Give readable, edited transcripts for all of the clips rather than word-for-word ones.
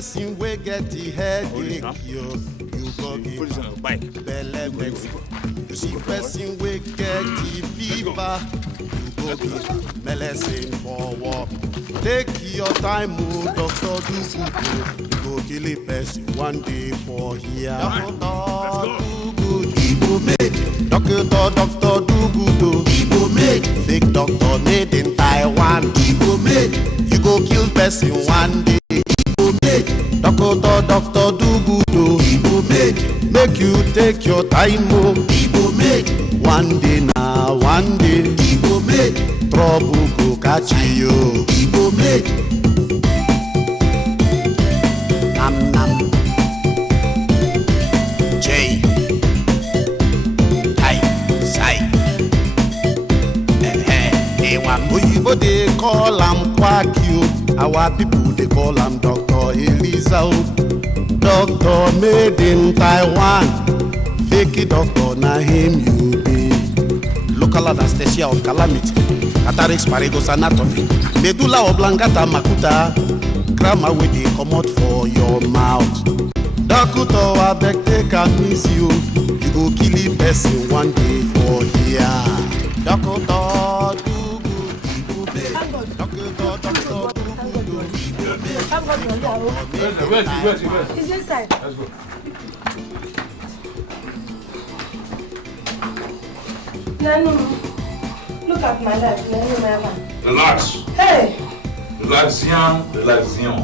person we get the headache, you go give belle vex. You see person we get the fever, you go give medicine for work. Take your time, Doctor Dugu. You go kill a person one day for here. Doctor Dugu, Igbo made. Fake doctor made in Taiwan. Igbo made. You go kill person one day. Igbo made. Doctor Dugu, Igbo made. Make you take your time, Igbo made. One day now, one day. Igbo made. Trouble go catch you. Igbo made. Nam nam. J. Oyibo they call am quack you. Our people they call am Dr. Elisa. Doctor made in Taiwan. Fake doctor na him you be. Local anesthesia of calamity. Cataracts, paragos, anatomy. Medulla oblongata makuta. Grammar wey dey comot for your mouth. Doctor abeg take am miss you. You go kill a person one day for here. Doctor He's inside. Let's go. Nanu, look at my life. Nanu, my man. Relax. Hey. Relaxion, relaxion.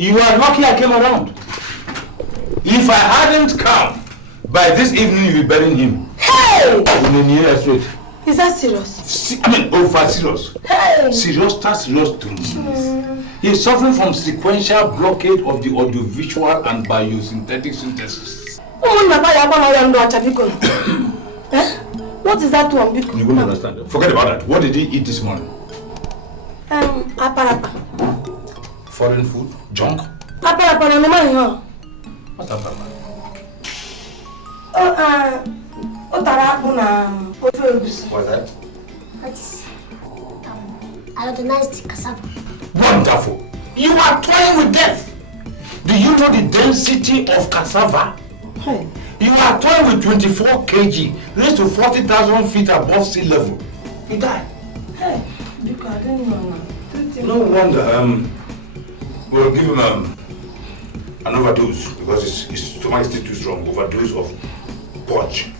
You are lucky I came around. If I hadn't come, by this evening you'll be burying him. Hey! In the nearest street. Is that serious? I mean, over serious. Hey! Serious, that's serious to me. He's suffering from sequential blockade of the audiovisual and biosynthetic synthesis. What is that one? You won't understand. Forget about that. What did he eat this morning? Aparapa. Foreign food? Junk? Aparapa, no man. What's aparapa? What's that? That's iodinized cassava. Wonderful! You are toying with death! Do you know the density of cassava? Hey. You are toying with 24 kg, raised to 40,000 feet above sea level. You die. Hey, Biko, I don't know. No wonder. We'll give him an overdose because his stomach is still too strong. Overdose of punch.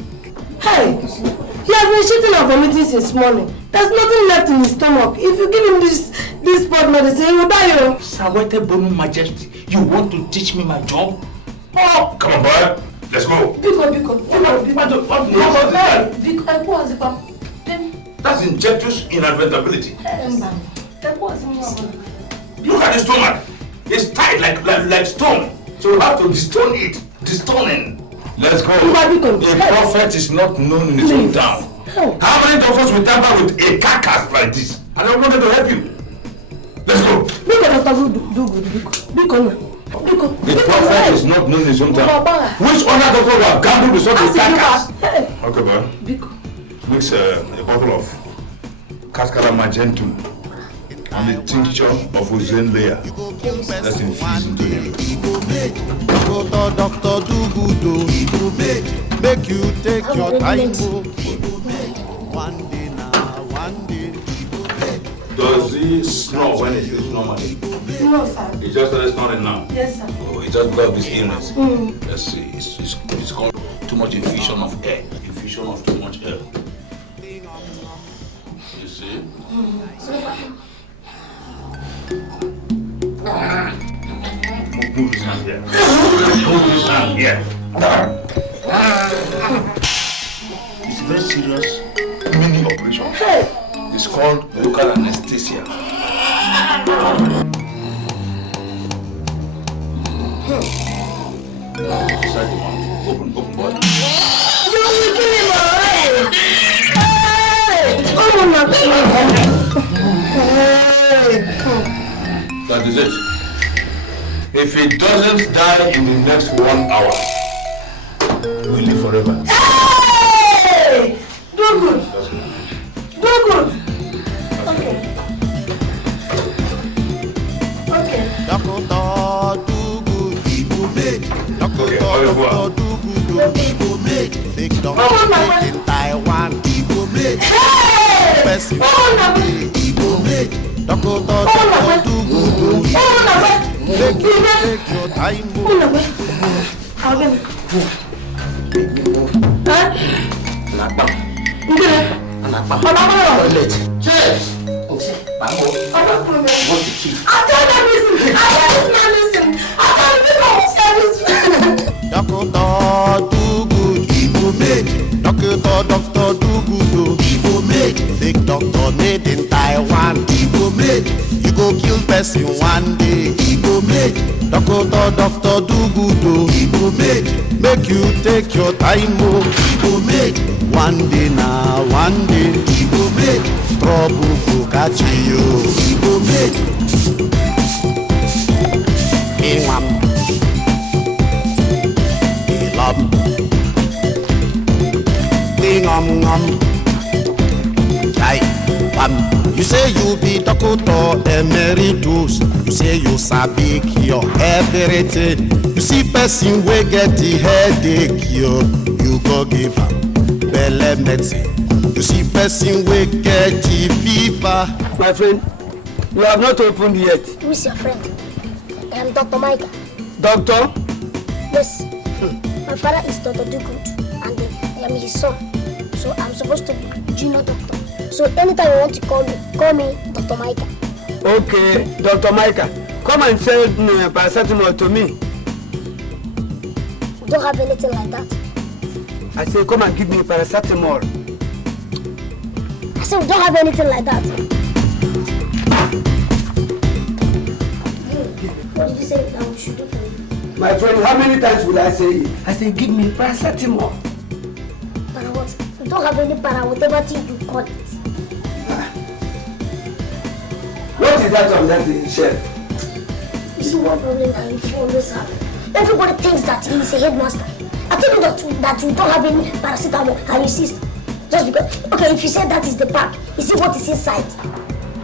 Hey, he has been shitting and vomiting since morning. There's nothing left in his stomach. If you give him this pot medicine, he will die. Sawete Bonu Majesty, you want to teach me my job? Oh, come on, boy. Let's go. Biko. That's injectus inadvertibility. Look at the stomach. It's tight like stone. So we have to destone it. Destoning. Let's go. A prophet is not known in his own town. How many doctors will tamper with a carcass like this? I don't want to help you. Let's go. The prophet is not known in his own town. Which other doctor will have gambled with such a carcass? Okay, boy. Mix a bottle of Cascara Magentum and the tincture of Ozen layer. Let's infuse into him. Doctor Dugu, make you take your time. One day now, one day. Does he snore when he is normally? No, sir. He just started snoring now? Yes, sir. Oh, he just got this illness. Let's see, it's called too much infusion of air. Infusion of too much air. You see? Move his hand here. Move his hand here. It's very serious mini operation. It's called local anesthesia. Inside the mouth. Open, boy. You will kill him already. Oh, my God. That is it. If he doesn't die in the next 1 hour, we'll live forever. Hey! Do good. Do good. Okay. Okay. Doctor, do good. Ebube. Doctor, do good. Ebube. Fake doctor made in Taiwan. Ebube. Hey! Best Oh, Ebube. Doctor, do good. Take your time. Doctor, do good. Doctor, do good. Fake doctor made in Taiwan. You go kill person one day. Doctor, do good. Make you take your time. One day now, one day. Trouble go catch you. You say you be doctor emeritus. You say you sabi cure everything. You see person wey get the headache, you go give am belle medicine. You see person wey get the fever. My friend, you have not opened yet. Who is your friend? I am Dr. Micah. Doctor? Yes. My father is Dr. Dugood and I am his son. So I'm supposed to be junior doctor. So anytime you want to call me Dr. Micah. Okay, Dr. Micah. Come and sell paracetamol to me. We don't have anything like that. I say come and give me paracetamol. I said we don't have anything like that. What did you say that we should do for you? My friend, how many times will I say it? I say give me paracetamol. Para what? We don't have any para, whatever thing you call it. What is that on that shelf? You see one problem that you always have. Everybody thinks that he is a headmaster. I tell you that you don't have any paracetamol and you insist. Just because, okay, if you say that is the pack, you see what is inside.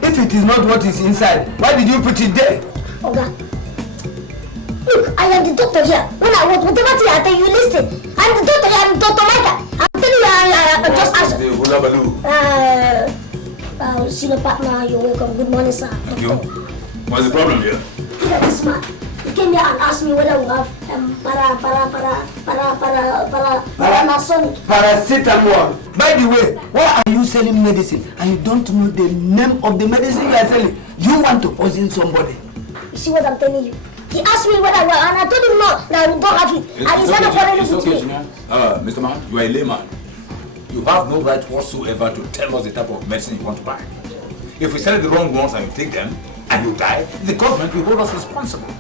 If it is not what is inside, why did you put it there? Okay. Look, I am the doctor here. When I want whatever thing I tell you, listen. I'm the doctor here, I'm Dr. Micah. I'm telling you, I just answer. Senior partner, you're welcome. Good morning, sir. Thank you. What's the problem here? Look at this man. He came here and asked me whether we have paracetamol. By the way, why are you selling medicine and you don't know the name of the medicine you are selling? You want to poison somebody. You see what I'm telling you? He asked me whether I will, and I told him no, that we don't have it. And he said It's okay, Mr. Man, you are a layman. You have no right whatsoever to tell us the type of medicine you want to buy. If we sell the wrong ones and you take them and you die, the government will hold us responsible.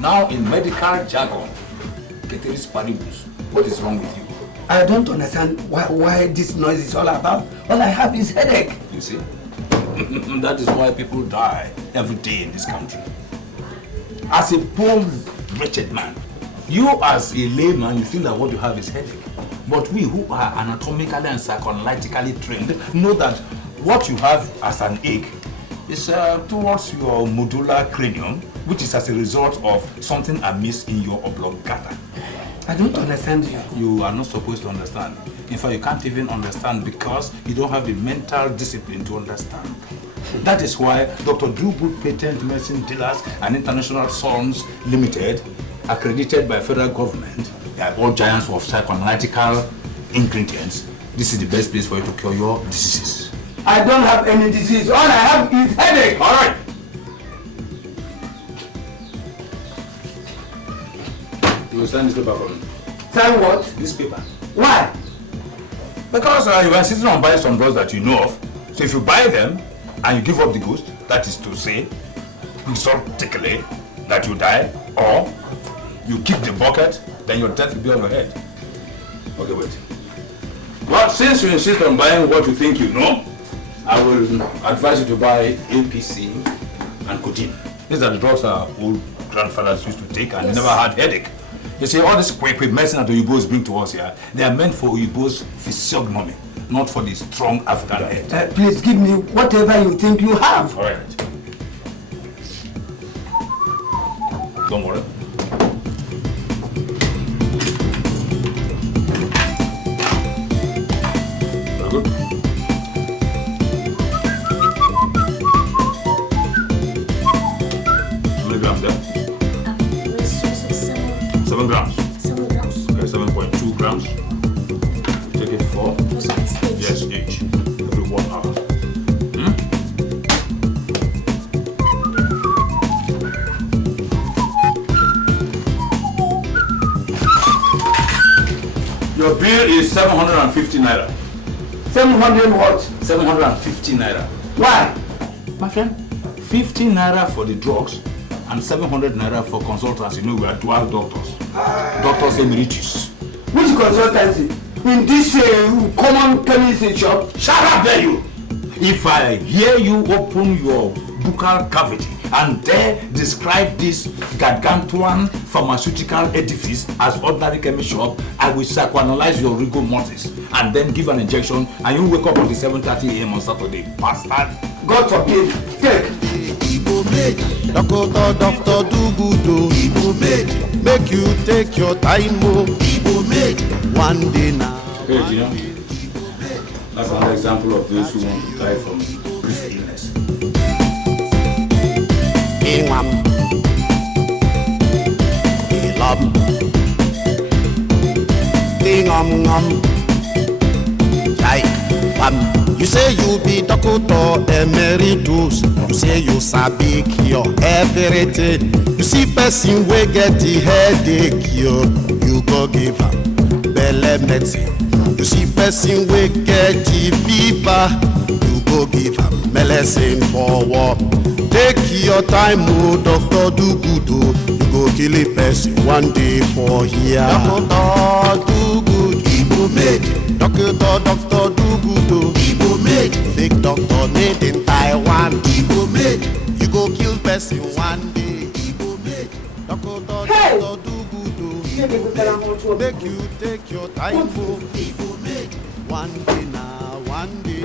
Now, in medical jargon, ceteris paribus, what is wrong with you? I don't understand why this noise is all about. All I have is headache. You see? That is why people die every day in this country. As a poor, wretched man, you as a layman, you think that what you have is headache. But we who are anatomically and psychoanalytically trained know that what you have as an ache is towards your medulla cranium, which is as a result of something amiss in your oblongata. I don't understand you. You are not supposed to understand. In fact, you can't even understand because you don't have the mental discipline to understand. That is why Dr. Drugood Patent Medicine Dealers and International Sons Limited, accredited by federal government, they are all giants of psychoanalytical ingredients. This is the best place for you to cure your diseases. I don't have any disease. All I have is headache. All right. You will sign this paper for me. Sign what? This paper. Why? Because you are insisting on buying some drugs that you know of. So if you buy them and you give up the ghost, that is to say, exotically, that you die, or you keep the bucket then your death will be on your head. Okay, wait. Well, since you insist on buying what you think you know, I will advise you to buy APC and codeine. These are the drugs our old grandfathers used to take and never had headache. You see, all this quick medicine that the Uyibos bring to us here, they are meant for Uyibos physiognomy, not for the strong African head. Please give me whatever you think you have. All right. Don't worry. Very good. How many grams there? 7 grams. 7 grams. Okay, 7.2 grams. Take it for? Yes, each. Every 1 hour. Your bill is 750 naira. 700 what? 750 naira. Why? My friend, 50 naira for the drugs and 700 naira for consultants. You know, we are dual doctors. Doctors emeritus. Which consultancy? In this common chemist shop? Shut up there, you! If I hear you open your buccal cavity and dare describe this gargantuan pharmaceutical edifice as ordinary chemist shop, I will psychoanalyze your rigor mortis and then give an injection and you wake up at 7:30 a.m. on Saturday. Bastard! God forbid. Take. Ebube, doctor do good oh. Ebube, make you take your time oh. Ebube, one day now. Hey, Gina. That's another example of those who want to die from brief illness. Ingam, Ilam, Ingam, Jai, Bam. You say you be doctor emeritus. You say you sabi cure everything. You see person wey get the headache, you go give am belle medicine. You see person wey get the fever, you go give am medicine for work. Take your time, oh, doctor do good, oh. You go kill a person one day for here. Doctor do good, Igbo made. Doctor do good, oh. Igbo made. Fake doctor made in Taiwan, Igbo made. You go kill person one day, Igbo made. Doctor do good, oh. Make you take your time, oh. Igbo made. One day now, one day.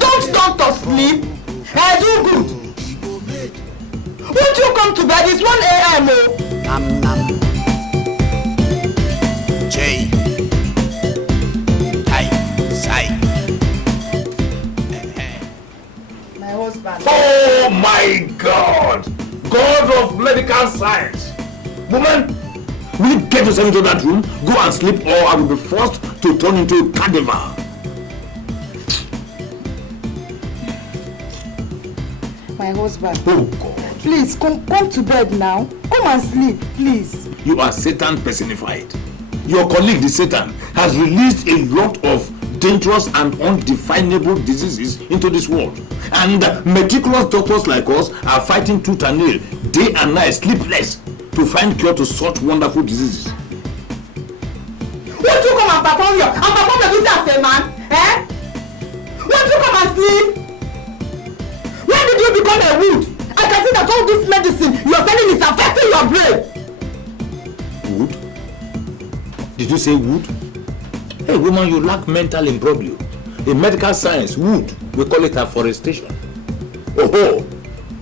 Don't doctor sleep. Hey, do good. Won't you come to bed? It's 1 a.m. oh. Nam nam. J. I. Sai. My husband. Oh my God! God of medical science! Woman, will you get yourself into that room, go and sleep, or I will be forced to turn into a cadaver. My husband. Oh God. Please, come to bed now. Come and sleep, please. You are Satan personified. Your colleague, the Satan, has released a lot of dangerous and undefinable diseases into this world. And meticulous doctors like us are fighting tooth and nail, day and night, sleepless, to find cure to such wonderful diseases. Won't you come and perform your duty as a man? Eh? Won't you come and sleep? When did you become a wood? I can see that all this medicine you're telling is affecting your brain. Wood? Did you say wood? Hey woman, you lack mental imbroglio. In medical science, wood, we call it afforestation. Oh,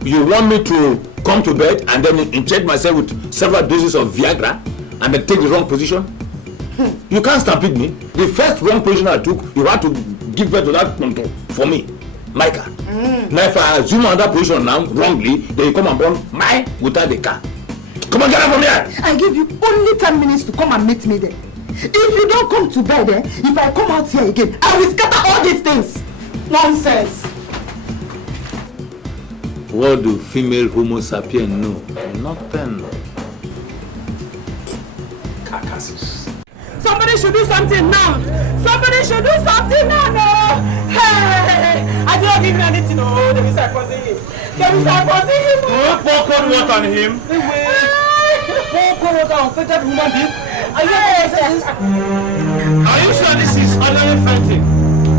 you want me to come to bed and then inject myself with several doses of Viagra and then take the wrong position? You can't stampede me. The first wrong position I took, you had to give birth to that tonto for me, Micah. Now if I assume another position now, wrongly, then you come and burn mine without the car. Come on, get up from here! I give you only 10 minutes to come and meet me there. If you don't come to bed, if I come out here again, I will scatter all these things. Nonsense. What do female Homo sapiens know? Nothing. Carcasses. Somebody should do something now. Somebody should do something now. No. Hey, I did not give me anything. No, there is a cousin. There is a cousin. Pour cold water on him. Pour cold water on fettered human being. Are you serious? Are you sure this is ordinary fainting?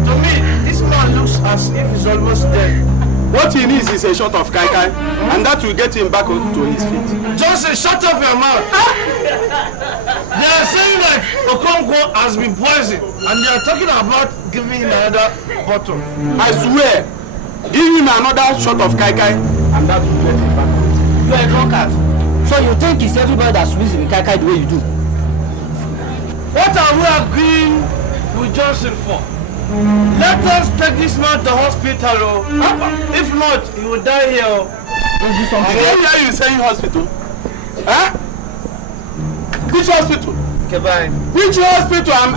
To me, this man looks as if he's almost dead. What he needs is a shot of kai kai, and that will get him back to his feet. Johnson, shut up your mouth. They are saying that Okonkwo has been poisoned, and they are talking about giving him another bottle. I swear, give him another shot of kai kai, and that will get him back. You are a drunkard. So you think it's everybody that swims in kai kai the way you do? What are we agreeing with Johnson for? Let us take this man to hospital. If not, he will die here. Did I hear you saying hospital? Huh? Which hospital? Okay, bye. Which hospital? I'm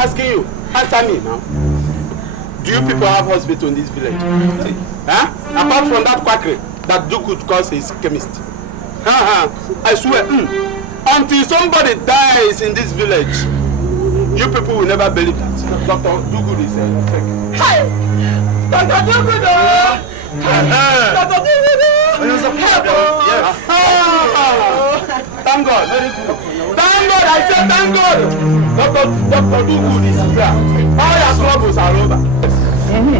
asking you. Answer me now. Do you people have hospital in this village? Huh? Apart from that quackery that Duke calls his chemist. I swear, until somebody dies in this village, you people will never believe that. Dr. Dugu is fake. Hey! Dr. Dugu! Dr. Dugu! Yes. Thank God. Very good. Thank God. I said thank God. Dr. Dugu is here. All your troubles are over.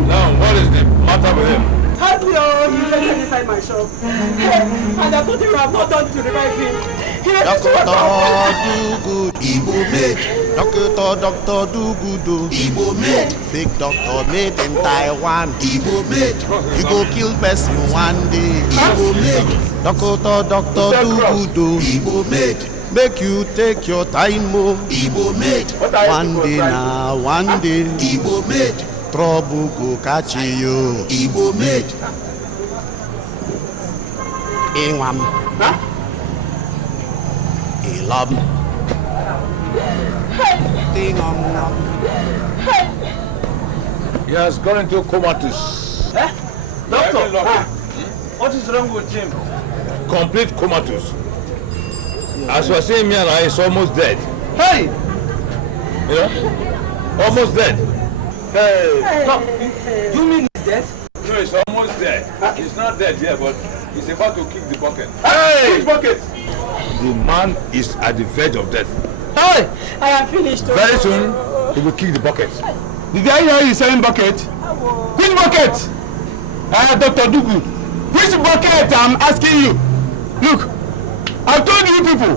Now, what is the matter with him? Help me, you just inside my shop. And I thought you have not done to revive him. Dr. Dugu, Igbo made. Dr. Dugu, Igbo made. Fake doctor made in Taiwan. Igbo made. You go kill person one day. Igbo made. Dr. Dugu, Igbo made. Make you take your time, mo. Igbo made. One day now, one day. Igbo made. Trouble go catch you. Igbo made. Ingwam. Huh? Ilam. He has gone into comatose. Doctor, what is wrong with him? Complete comatose. As we are saying here now, he's almost dead. Hey! You know? Almost dead. Hey! No, you mean he's dead? No, he's almost dead. He's not dead yet, but he's about to kick the bucket. Hey! Which bucket? The man is at the verge of death. Hey! I am finished. Very soon, he will kick the bucket. Did I hear you saying bucket? Which bucket? Dr. Dugu. Which bucket? I'm asking you. Look, I told you people.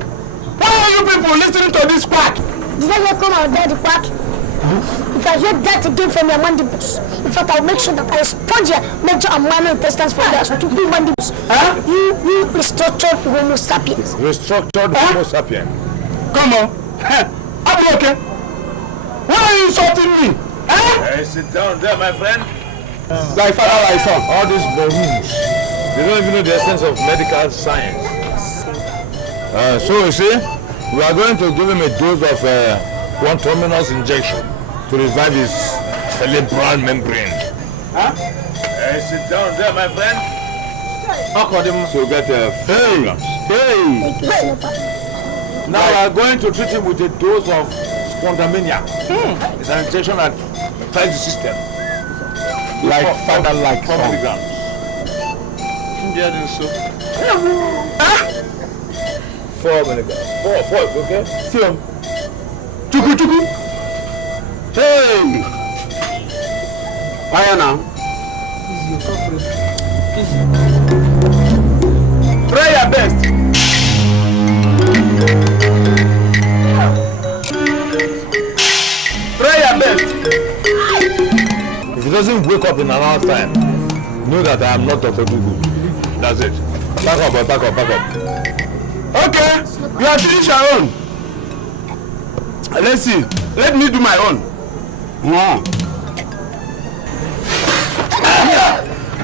Why are you people listening to this quack? Did I hear come out there the quack? If I hear that again from your mandibles, in fact, I'll make sure that I sponge your major and minor intestines for their stupid mandibles. You restructured Homo sapiens. Restructured Homo sapiens. Come on. I'm okay. Why are you insulting me? Hey, sit down there, my friend. Thy father, thy son. All these balloons, they don't even know the essence of medical science. So you see, we are going to give him a dose of one terminus injection to revive his cerebral membrane. Hey, sit down there, my friend. So get Hey. Now we are going to treat him with a dose of spontamania. It's an injection that tries the system. Like father, like 4 son. milligrams. So. 4 milligrams. 4, okay? See him. Chuku. Hey. Why now? Try your best. Try your best. If he doesn't wake up in an hour's time, know that I am not Dr. Dugu. That's it. Back up, boy. Back up. Okay, you have finished your own. Let's see. Let me do my own.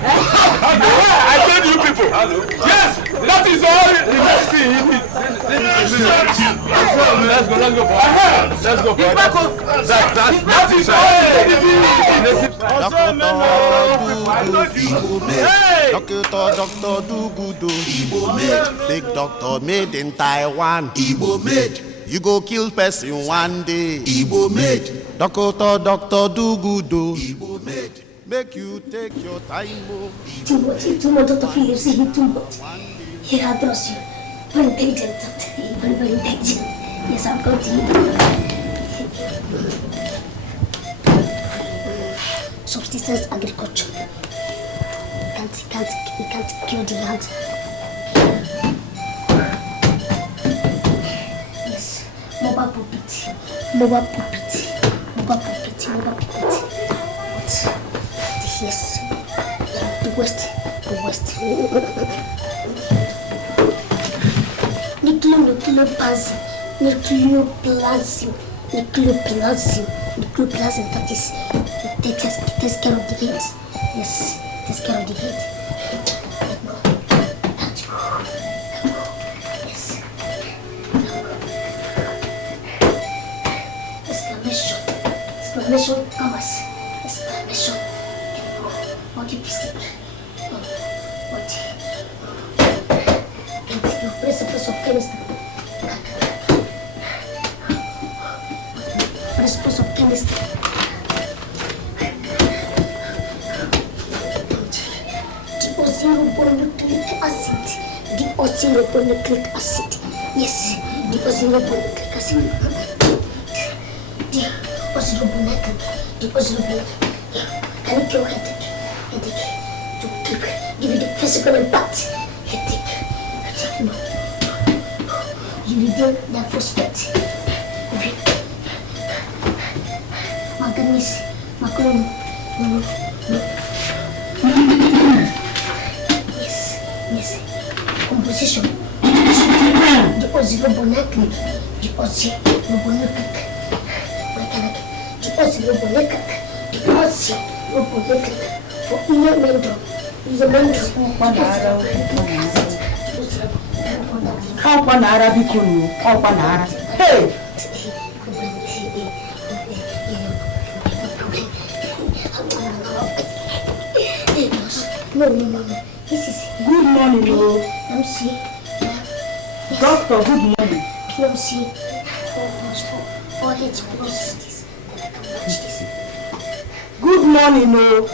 I told you people. Hello. Yes, that is all the medicine he needs. Let's go. That is all Dr. Dugu, Igbo made. Fake doctor made in Taiwan. Igbo made. You go kill person one day. Igbo made. Dr. Dugu, Igbo made. Make you take your time. Too much, Dr. Philip, see him too much. He adores you. Very intelligent, Doctor. Very intelligent. Yes, I've got you. Subsistence agriculture. You can't kill the land. Yes, mobile puppet. But yes, the West. Nucleoplasm, that is, it takes care of the heat. Yes, it takes care of the heat. Yes. Exclamation commas. Exclamation. What you mistake? What? Principles of chemistry. Principles of chemistry. Deoxyribonucleic acid. Yes, deoxyribonucleic acid. Deoxyribonucleic. Can you cure headache? To give you the physical impact. Headache. No. You redeem that phosphate. Manganese. Macaroni. No. Yes. Composition. Deoxyribonucleic. For Ini Hey! No. This is Good morning, no. MC. Doctor, good morning. MC. 4H plus this. Watch this. Good morning, no.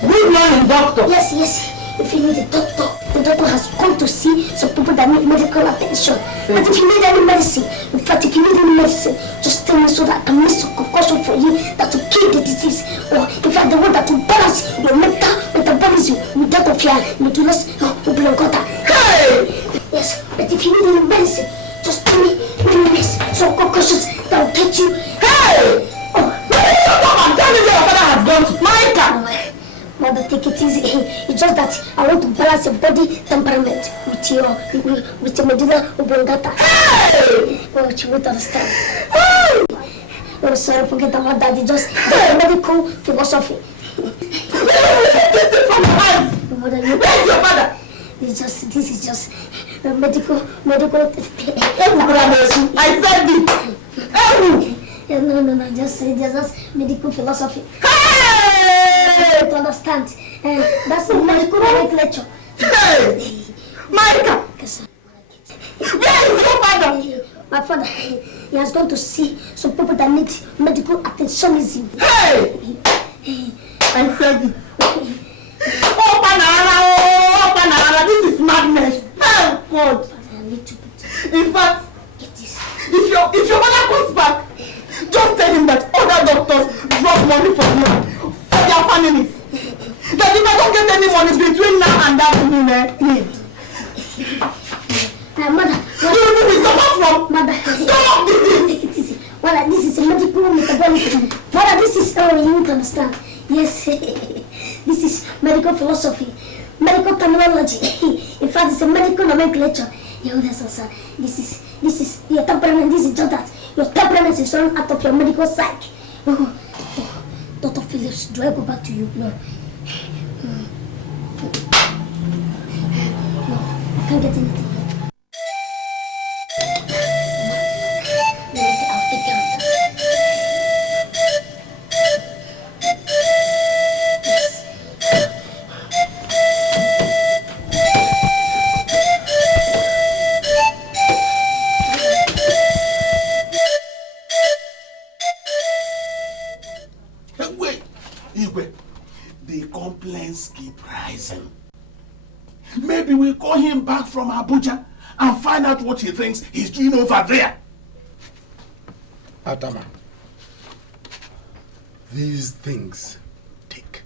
Good morning, doctor. Yes. If you need a doctor, the doctor has come to see some people that need medical attention. But if you need any medicine, in fact, if you need any medicine, just tell me so that I can make some concoction for you that will kill the disease. Or in fact, the one that will balance your metabolism with that of your medullus oblongata. Hey! Yes, but if you need any medicine, just tell me some concoctions that will get you. Hey! Oh, come and tell me where your father has gone to. Micah! Mother, take it easy. It's just that I want to balance your body temperament with your medulla oblongata. Hey! Oh, you won't understand. Hey! Oh, sorry, forget about that. It's just medical philosophy. Where's your father? This is just medical. I said it. No. Just medical philosophy. Hey! To understand. That's a medical nomenclature. Hey! Micah! Where is your father? My father, he has gone to see some people that need medical attentionism. Hey! I said it. Oh, Panara, this is madness. Oh, God. In fact, if your mother comes back, just tell him that other doctors drop money for him, for their families. That if I don't get any money between now and that Mother, you stop from Mother, stop this. Take it easy. Mother, this is a medical metabolism. Mother, this is you won't understand. Yes, this is medical philosophy, medical terminology. In fact, it's a medical nomenclature. You understand? This is your temperament. This is just that. Your temperament is run out of your medical psych. Oh, Dr. Phillips, do I go back to you? No. No, I can't get anything. I'll take care of that. Wait, the complaints keep rising. Maybe we'll call him back from Abuja and find out what he thinks he's doing over there. Adama, these things take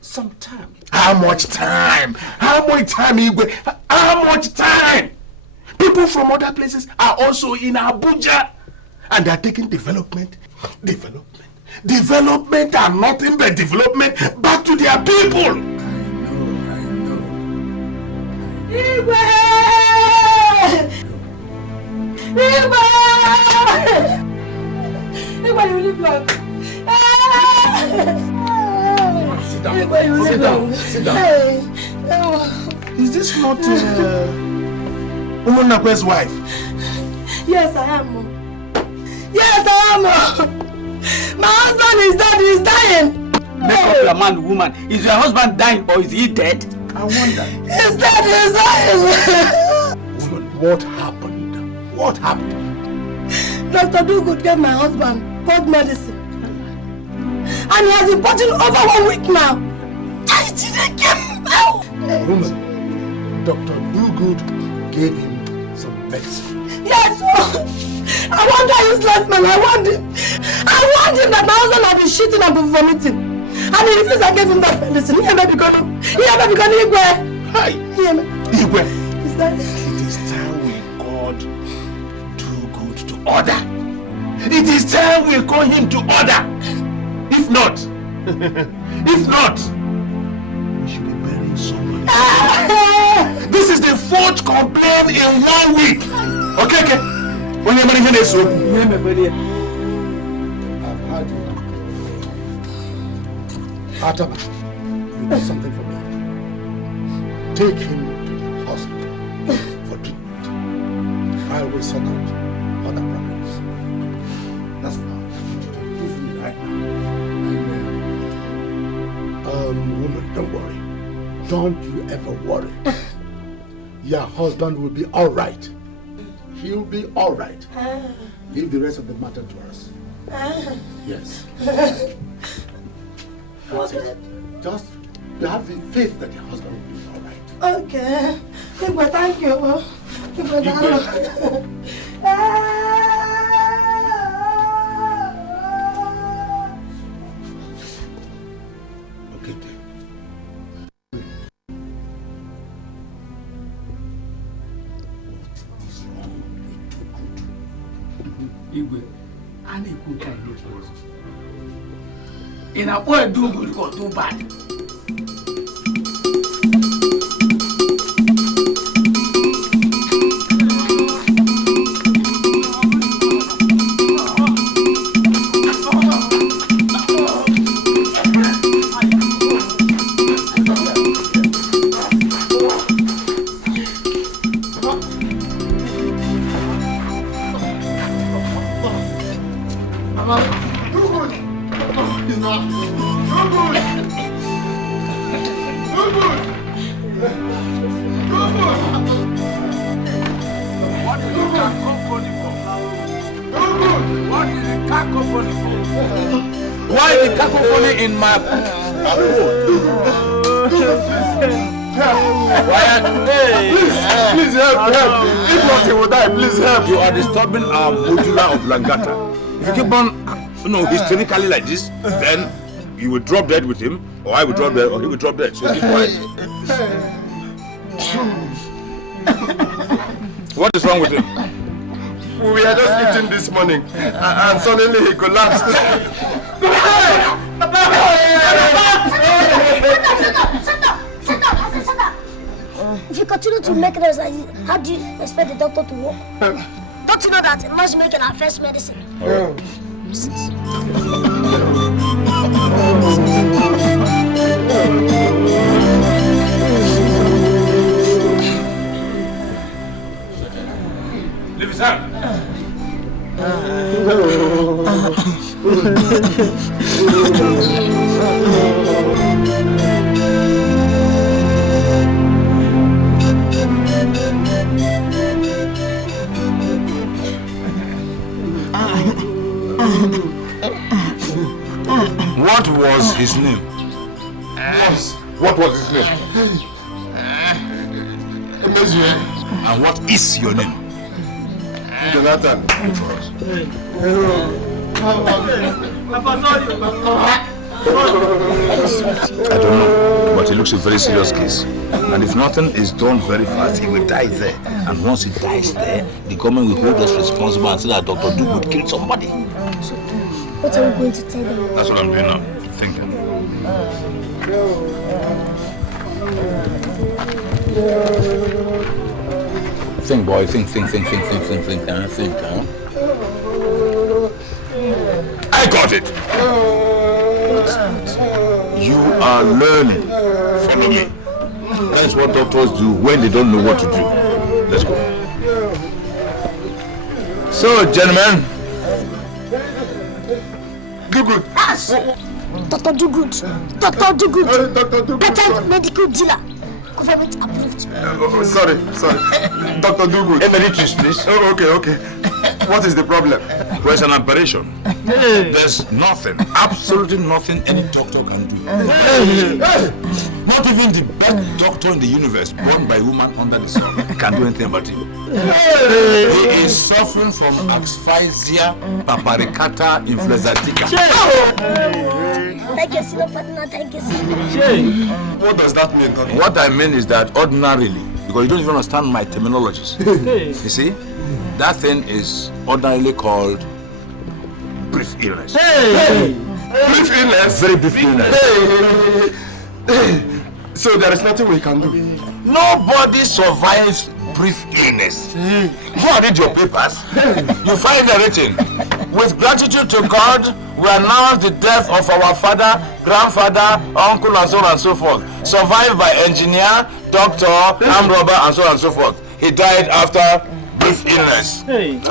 some time. How much time? How much time, Igwe? How much time? People from other places are also in Abuja and they're taking development and nothing but development back to their people. I know. Igwe! Igwe, you live long. Sit down. Igwe, you live long. Sit down. Is this not Umunakwe's wife? Yes, I am. Yes, I am. My husband is dead. He's dying. Make up your mind, woman. Is your husband dying or is he dead? I wonder. He's dead. He's dying. Woman, what happened? What happened? Dr. Dugood gave my husband cold medicine. And he has been putting over 1 week now. I didn't get him out. Woman, Dr. Dugood gave him some medicine. Yes, I want that useless man. I want him that my husband has been shitting and been vomiting. And he refused I gave him that medicine. He may be gone Igwe. Hi. Igwe. Is that it? It is time we called Dugood to order. It is time we call him to order. If not, we should be burying somebody. This is the 4th complaint in 1 week. Okay. When you're managing this, I've had you. Atama, you do something for me. Take him to the hospital for treatment. I will sort out other problems. That's what I want you to do for me right now. Woman, don't worry. Don't you ever worry. Your husband will be all right. He'll be all right. Leave the rest of the matter to us. Yes. That's it. Just you have the faith that your husband will be all right. okay? Igwe, thank you. Igwe, Okay, dear. Igwe, I need good time. In a boy do good or do bad. Why the cacophony in my Please help. If not, he will die. Please help. You are disturbing our modular of Langata. If you keep on, hysterically like this, then you will drop dead with him, or I will drop dead, or he will drop dead. So keep quiet. What is wrong with him? We were just eating this morning, and suddenly he collapsed. If you continue to make noise like this, how do you expect the doctor to work? Don't you know that it must make our first medicine? Leave his hand. What was his name? What was his name? And what is your name? Jonathan. I don't know, but it looks a very serious case. And if nothing is done very fast, he will die there. And once he dies there, the government will hold us responsible and say that Dr. Dugood killed somebody. So, what are we going to tell them? That's what I'm doing now. Thinking. Think, boy. Think, huh? I got it. You are learning. Follow me. That's what doctors do when they don't know what to do. Let's go. So, gentlemen. Dugood. Yes. Dr. Dugood. Dr. Dugood. Dr. Dugood. Patent medical dealer. Government approved. Sorry. Dr. Dugood. Emeritus, please. Oh, okay. What is the problem? There's an operation. There's nothing, absolutely nothing any doctor can do. Not even the best doctor in the universe, born by a woman under the sun, can do anything about him. He is suffering from asphyxia paparicata influenzatica. Thank you, senior partner. Thank you, What does that mean, Doctor? What I mean is that ordinarily, because you don't even understand my terminologies, you see, that thing is ordinarily called brief illness. Brief illness? Very brief illness. So there is nothing we can do. Nobody survives brief illness. Go and read your papers. You find the written. With gratitude to God, we announce the death of our father, grandfather, uncle, and so on and so forth. Survived by engineer, doctor, armed robber, and so on and so forth. He died after brief illness. Brief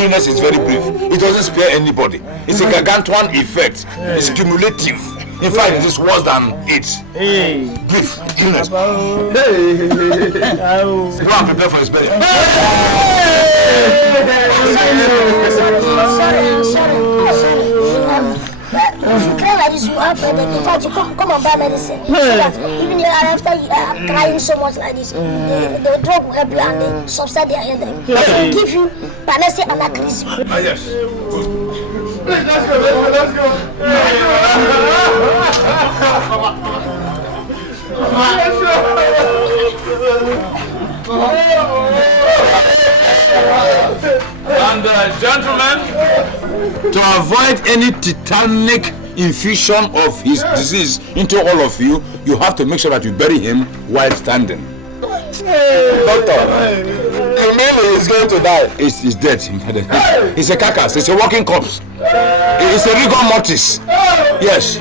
illness is very brief. It doesn't spare anybody. It's a gargantuan effect. It's cumulative. In fact, it is worse than it. Brief illness. Go and prepare for his burial. Sorry. If you cry like this, you have headache. In fact, you come and buy medicine. So that even after you are crying so much like this, the drug will help you and they subside their headache. They will give you Panacea and Acrisio. Ah, yes. Let's And gentlemen, to avoid any tetanic infusion of his disease into all of you, you have to make sure that you bury him while standing. Doctor, you mean he is going to die? He's dead. He's a carcass. It's a walking corpse. It's a rigor mortis. Yes.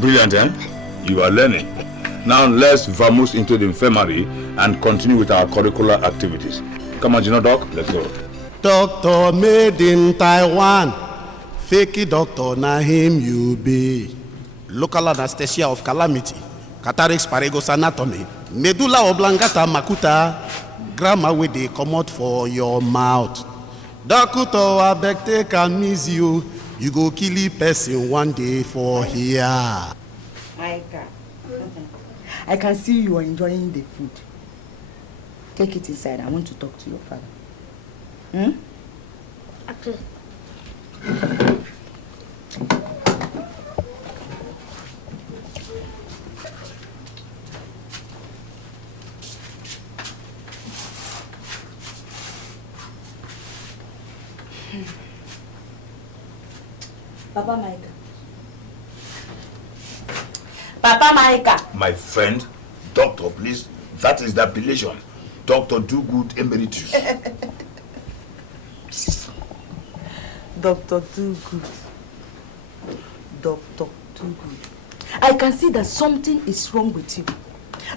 Brilliant, eh? You are learning. Now let's vamoose into the infirmary and continue with our curricular activities. Come on, Doc, let's go. Doctor made in Taiwan. Fakey doctor, na him you be. Local anesthesia of calamity. Cataracts, Paragos anatomy. Medulla oblongata makuta. Grammar wey dey comot for your mouth. Doctor, abeg take am easy o. You go kill a person one day for here. I can see you are enjoying the food. Take it inside. I want to talk to your father. Okay. Papa Maika. Papa Maika. My friend, doctor, please. That is the appellation. Dr. Dugood Emeritus. Dr. Dugood. Dr. Dugood. I can see that something is wrong with you.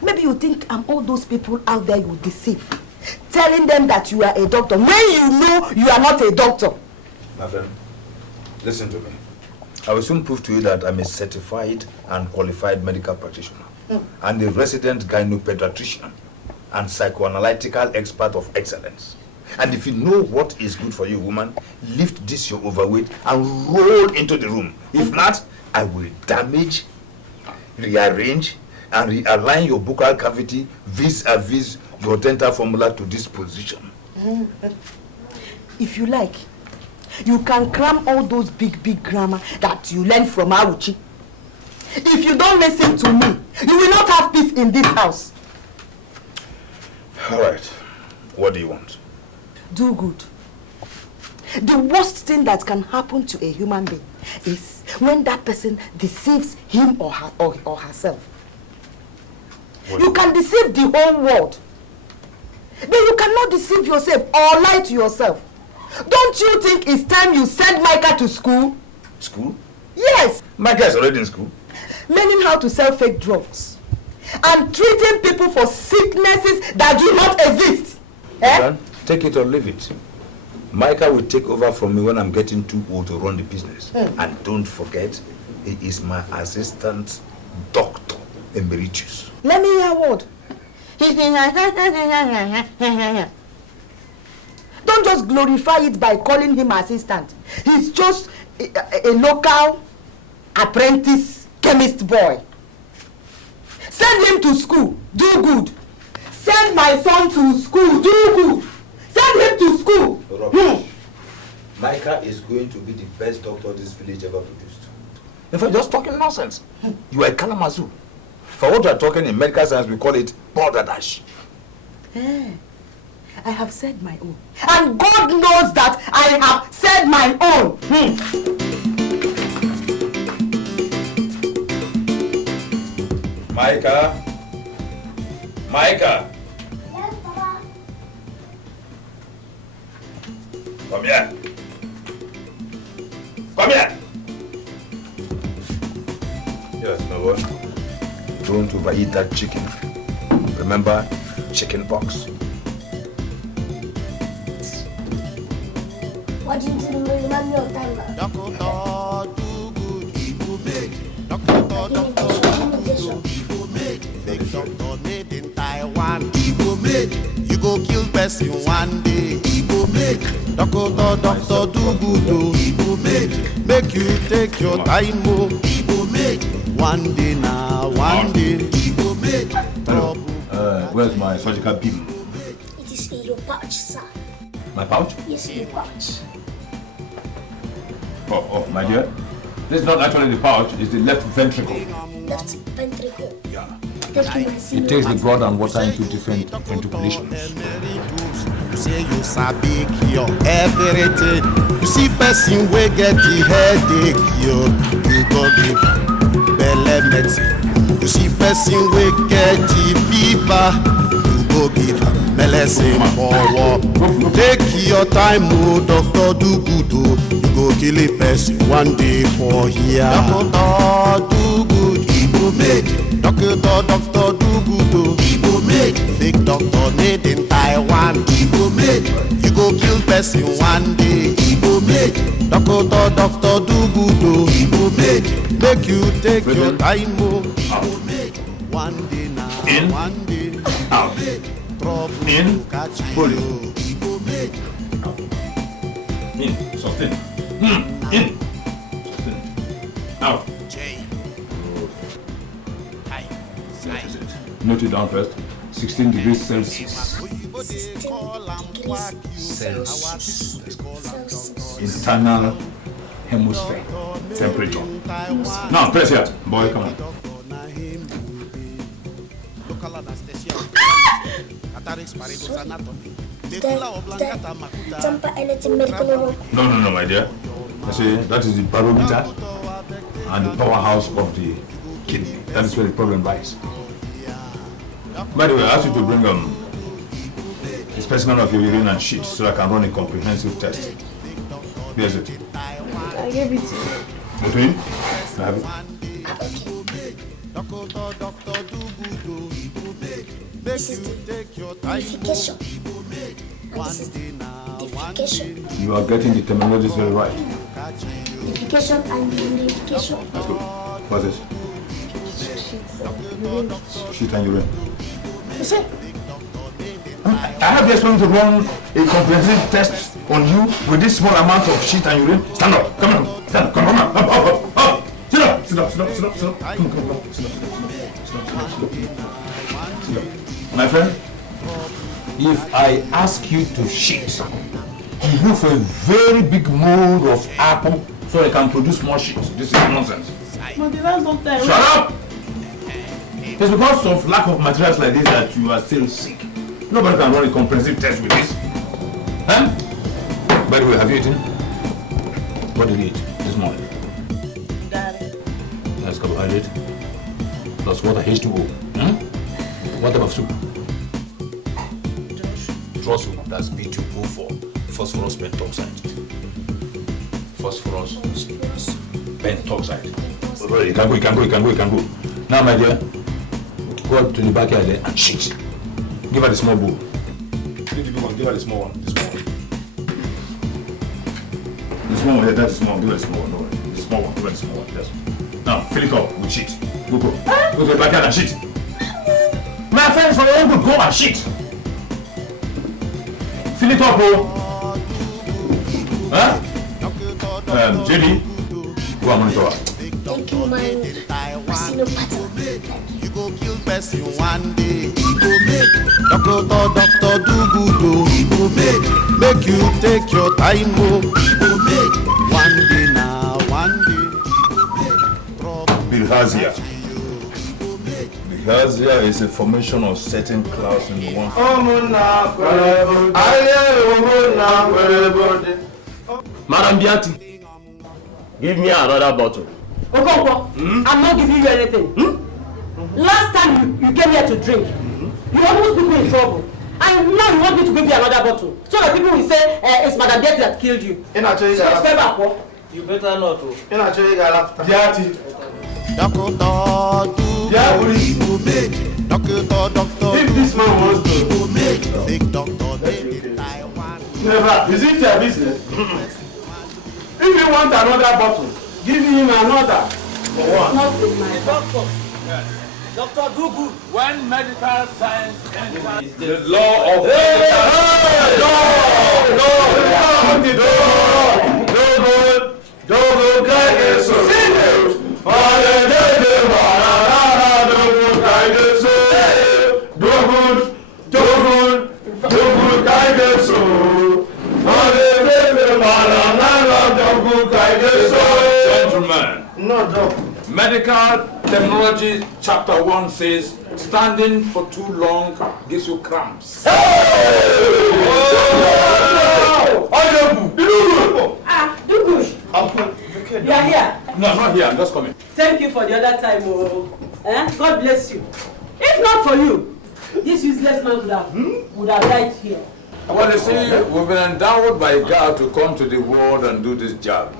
Maybe you think I'm all those people out there you deceive, telling them that you are a doctor when you know you are not a doctor. My friend, listen to me. I will soon prove to you that I'm a certified and qualified medical practitioner and a resident gynopediatrician and psychoanalytical expert of excellence. And if you know what is good for you, woman, lift this your overweight and roll into the room. If not, I will damage rearrange and realign your buccal cavity vis-a-vis your dental formula to this position. If you like, you can cram all those big grammar that you learned from Awuchi. If you don't listen to me, you will not have peace in this house. All right. What do you want? Do good. The worst thing that can happen to a human being is when that person deceives him or herself. You can deceive the whole world. Then you cannot deceive yourself or lie to yourself. Don't you think it's time you send Micah to school? School? Yes. Micah is already in school. Learning how to sell fake drugs and treating people for sicknesses that do not exist. Take it or leave it. Micah will take over from me when I'm getting too old to run the business. And don't forget, he is my assistant doctor emeritus. Let me hear a word. Don't just glorify it by calling him assistant. He's just a local apprentice chemist boy. Send him to school. Do good. Send my son to school. Do good. Send him to school. Micah is going to be the best doctor this village ever produced. In fact, just talking nonsense. You are a Kalamazoo. For what you are talking in medical science, we call it border dash. I have said my own. And God knows that I have said my own. Micah? Micah? Yes, Papa. Come here. Come here. Yes, no what? Don't overeat that chicken. Remember, chicken pox. What did you remind me of time now? Doctor, do good, Ebube. Doctor, fake doctor made in Taiwan. Ebube, you go kill person one day. Ebube, doctor, do good, Ebube. Make you take your time, oh. Ebube, one day now, one day. Ebube, hello. Where's my surgical beam? It is in your pouch, sir. My pouch? Yes, in your pouch. Oh, my dear. This is not actually the pouch, it's the left ventricle. Left ventricle. Yeah. It takes the blood and water into different ventriculations. You say you sabi cure everything. You see person wey get the headache, you go give belle medicine. You see person wey get the fever, you go give medicine for war. Take your time, oh, doctor do good, oh. You go kill a person one day for here. Doctor do good, Ebube. Doctor do good, oh. Ebube. Fake doctor made in Taiwan. Ebube. You go kill person one day. Ebube. Doctor do good, oh. Ebube. Make you take your time, oh. Ebube. One day now, in, one day out, trouble in, catch pull you. it, in, sustain, in, sustain, out. Note it down first. 16 degrees Celsius. Celsius. Internal hemisphere temperature. Now press here, boy. Come on. No, my dear. You see, that is the barometer and the powerhouse of the kidney. That is where the problem lies. By the way, I asked you to bring a specimen of your urine and shit so I can run a comprehensive test. Here's it. I gave it to you. Between? I have it. This is the unification. And this is the defecation. You are getting the terminology very right. Defecation and unification. That's good. What's this? Shit and urine. I have the experience to run a comprehensive test on you with this small amount of shit and urine. Stand up. Come on. Stand up. Come on. Up. Sit Sit up. Come on. Sit up. My friend, if I ask you to shit, you look for a very big mold of apple so I can produce more shit. This is nonsense. But the last doctor... Shut up! It's because of lack of materials like this that you are still sick. Nobody can run a comprehensive test with this. Huh? By the way, have you eaten? What did you eat this morning? Daddy. That's carbohydrate. Plus water, H2O. What type of soup? Draw soup. That's B2O4. Phosphorus pentoxide. Phosphorus pentoxide. You can go. Now, my dear, go up to the backyard there and shit. Give her the small bowl. Give her the small one. The small one, that's the small one. Give her the small one. No, the small one. Give her the small one. Yes. Now, fill it up with shit. Go. Go to the backyard and shit. My friends, for your own good, go and shit. Fill it up, bro. Huh? JD, go and monitor her. Thank you, my personal partner. You go kill person one day. He go make Doctor do good. He go make you take your time. He go make one day now, one day. Bilharzia. Bilharzia is a formation of certain clouds in one. Madam Bianti, give me another bottle. Okonkwo, I'm not giving you anything. Last time you came here to drink, you almost put me in trouble. And now you want me to give you another bottle. So that people will say it's Madam Bianti that killed you. You better not. Bianti. Doctor, If this man wants to make big doctor. Never. Is it your business? If you want another bottle, give him another. For what? Not with my doctor. Doctor Dugu. When medical science enters the law of Gentlemen, no, Medical Technology Chapter 1 says, standing for too long gives you cramps. Dugu, you are here. No, I'm not here. I'm just coming. Thank you for the other time. God bless you. If not for you, this useless man would have died here. Well, you see, we've been endowed by God to come to the world and do this job.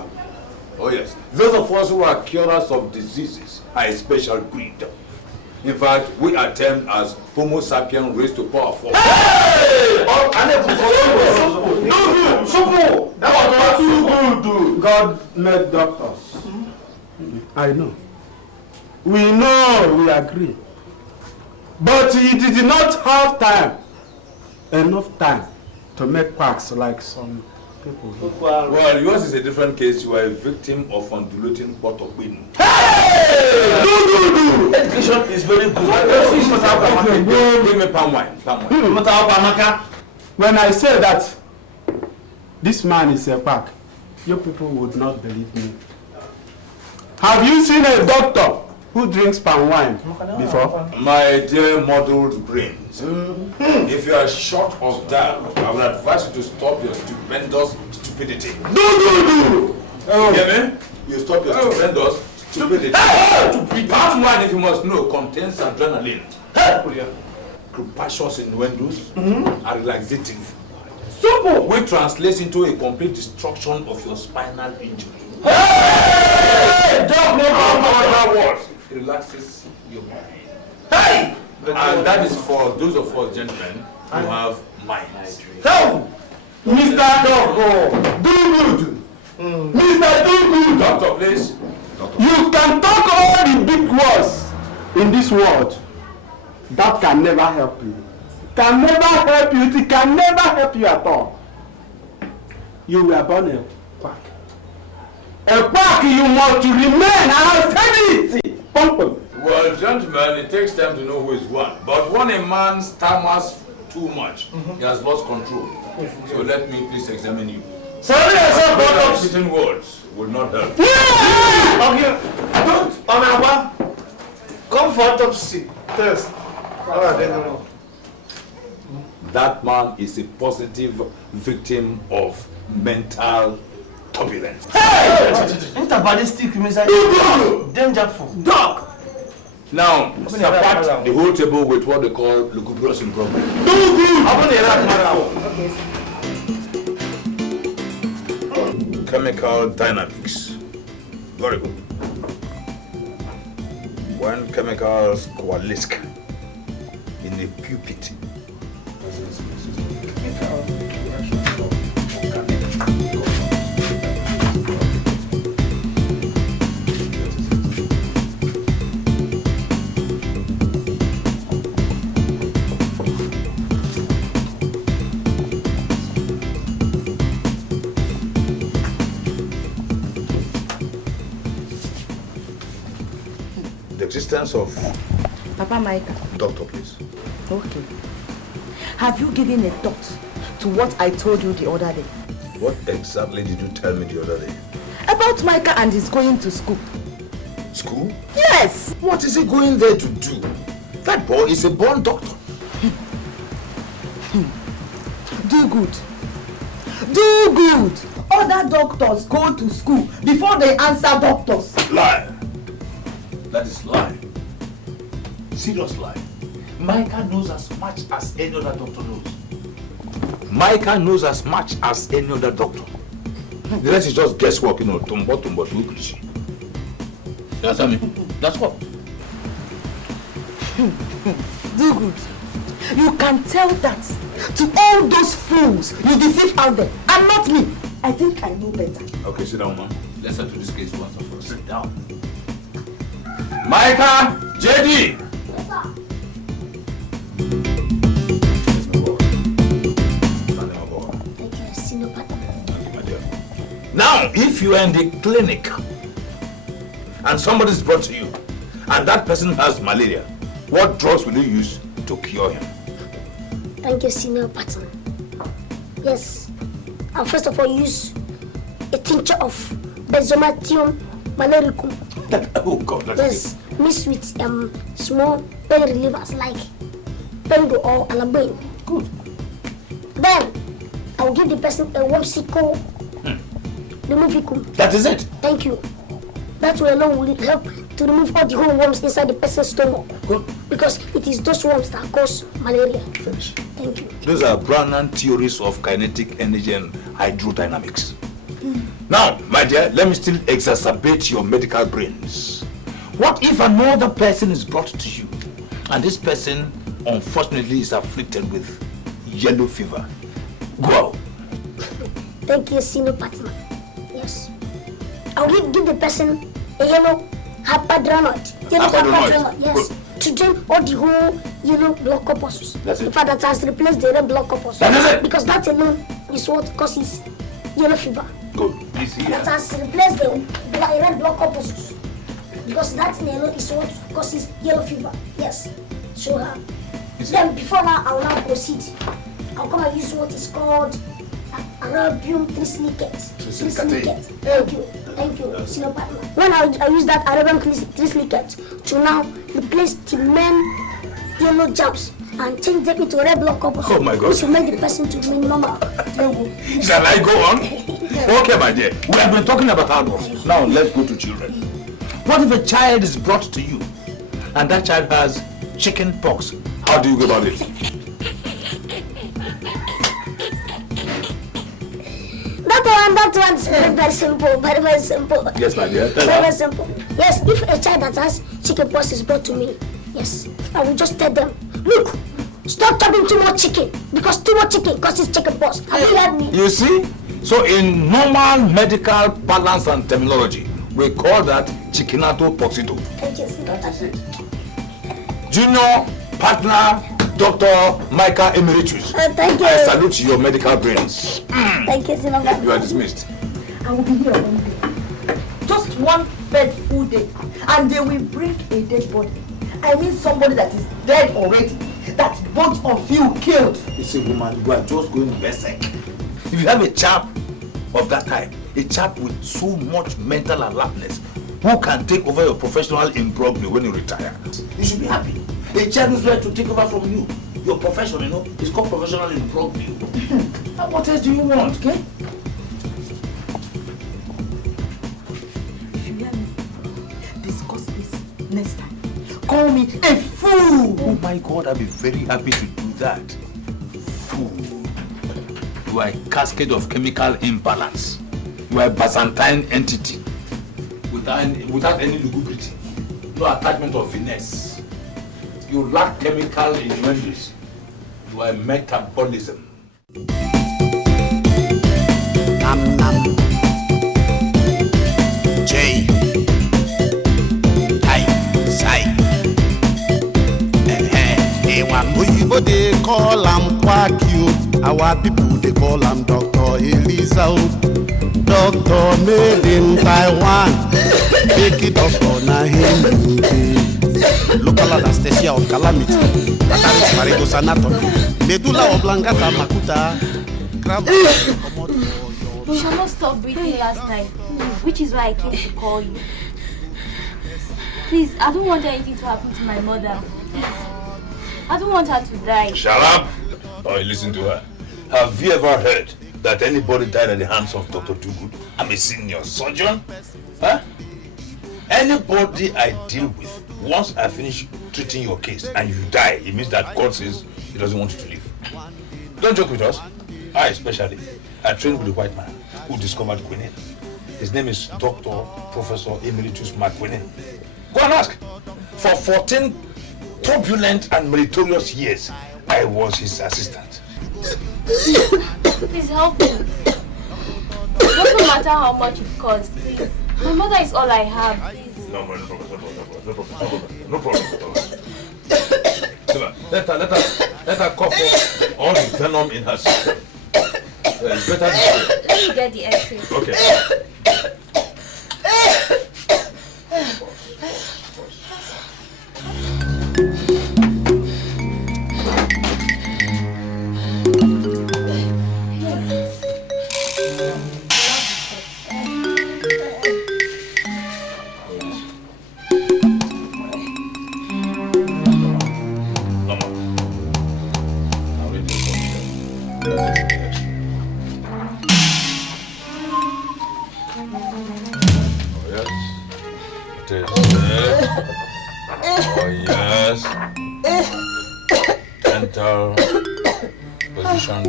Oh yes, those of us who are curers of diseases are a special breed. In fact, we are termed as Homo sapiens raised to power 4. God made doctors. I know. We know, we agree. But he did not have enough time to make quacks like some people. Well, yours is a different case. You are a victim of undulating bottle wind. Education is very good. Give me palm wine. When I say that this man is a quack, you people would not believe me. Have you seen a doctor who drinks palm wine before? My dear muddled brains, if you are short of that, I would advise you to stop your stupendous stupidity. Do! You hear me? You stop your stupendous stupidity. Palm wine, if you must know, contains adrenaline. Compassions innuendos are relaxative. Simple! Which translates into a complete destruction of your spinal injury. Don't know other words, it relaxes your mind. And that is for those of us gentlemen who have minds. Mr. Doctor, do good. Mr. Do good. Doctor, please. You can talk all the big words in this world. That can never help you. Can never help you. It can never help you at all. You were born a quack. A park you must remain austerity. Well, gentlemen, it takes time to know who is one. But when a man stammers too much, he has lost control. So let me please examine you. Sorry, I said bottoms. Certain words will not help. Okay, don't. Amaba, come for autopsy test. That man is a positive victim of mental turbulence. Hey! Interballistic missile. Dangerful. Dog! Now, support the whole table with what they call lugubrious improvement. Chemical dynamics. Very good. When chemicals coalesce in a pupil. Existence of Papa Micah. Doctor, please. Okay. Have you given a thought to what I told you the other day? What exactly did you tell me the other day? About Micah and his going to school. School? Yes! What is he going there to do? That boy is a born doctor. Do good. Do good. Other doctors go to school before they answer doctors. Lie. That is lie. Serious lie. Micah knows as much as any other doctor knows. Micah knows as much as any other doctor. The rest is just guesswork, you know. Tumbo, you understand me? That's what. Do good. You can tell that to all those fools you deceive out there, and not me. I think I know better. Okay, sit down, man. Let's settle this case once and for all. Sit down. Micah, JD. Yes, sir. Thank you, senior partner. Thank you, my dear. Now, if you are in the clinic and somebody is brought to you and that person has malaria, what drugs will you use to cure him? Thank you, senior partner. Yes, I'll first of all use a tincture of Benzomatium malericum. Oh God, that's yes, mixed with small pain relievers like Pengo or Alabain. Good. Then I'll give the person a wormsicle removicum. That is it. Thank you. That way alone will help to remove all the whole worms inside the person's stomach. Good. Because it is those worms that cause malaria. Finish. Thank you. Those are Brownian theories of kinetic energy and hydrodynamics. Now, my dear, let me still exacerbate your medical brains. What if another person is brought to you and this person unfortunately is afflicted with yellow fever? Go. Thank you, senior partner. Yes. I will give the person a yellow hypodermoid. Yellow hypodermoid. Yes. Good. To drain all the whole yellow blood corpuscles. That's it. In fact, that has replaced the red blood corpuscles. That is it. Because that alone is what causes yellow fever. Good. Easy. That has replaced the red blood corpuscles. Because that alone is what causes yellow fever. Yes. Show her. Then before now, I will now proceed. I'll come and use what is called Arabian trislicate. Thank you. Thank you, senior partner. When I use that Arabian trislicate to now replace the main yellow jams and change them into red blood corpuscles. Oh my God. Which will make the person to remain normal. Shall I go on? Okay, my dear. We have been talking about adults. Now let's go to children. What if a child is brought to you and that child has chicken pox? How do you go about it? That one's very simple, very simple. Yes, my dear. Very simple. Yes, if a child that has chicken pox is brought to me, yes, I will just tell them, look, stop chopping too much chicken, because too much chicken causes chicken pox. Have you heard me? You see? So in normal medical balance and terminology, we call that chickinato poxito. Thank you, sir. That is it. Junior partner Dr. Micah Emeritus. Thank you. I salute your medical brains. Thank you, sir. You are dismissed. I will be here one day. one fateful day and they will bring a dead body. I mean somebody that is dead already, that both of you killed. You see, woman, you are just going berserk. If you have a chap of that type, a chap with so much mental alertness, who can take over your professional imbroglio when you retire, you should be happy. A child who's ready to take over from you, your profession, you know, is called professional imbroglio. What else do you want, okay? If you let me discuss this next time, call me a fool. Oh my God, I'll be very happy to do that. Fool. You are a cascade of chemical imbalance. You are a Byzantine entity without any lubricity, no attachment of finesse. You lack chemical innuendos. You are a metabolism. Nam nam. J. I. Sai. Oyibo they call am Kwakio. Our people they call am Dr. Elisa. Doctor made in Taiwan. Fake doctor na him. Local anesthesia of calamity. Tataris Marigo's anatomy. Medulla oblongata makuta. You should not stop breathing last night, which is why I came to call you. Please, I don't want anything to happen to my mother. Please. I don't want her to die. Shut up! Oh, listen to her. Have you ever heard that anybody died at the hands of Dr. Dugood? I'm a senior surgeon. Huh? Anybody I deal with, once I finish treating your case and you die, it means that God says he doesn't want you to live. Don't joke with us. I especially, I trained with a white man who discovered quinine. His name is Dr. Professor Emeritus McQuinine. Go and ask. For 14 turbulent and meritorious years, I was his assistant. Please help me. It doesn't matter how much it costs, please. My mother is all I have, please. No problem. Let her cough up all the venom in her system. It's better than Let me get the X-ray. Okay.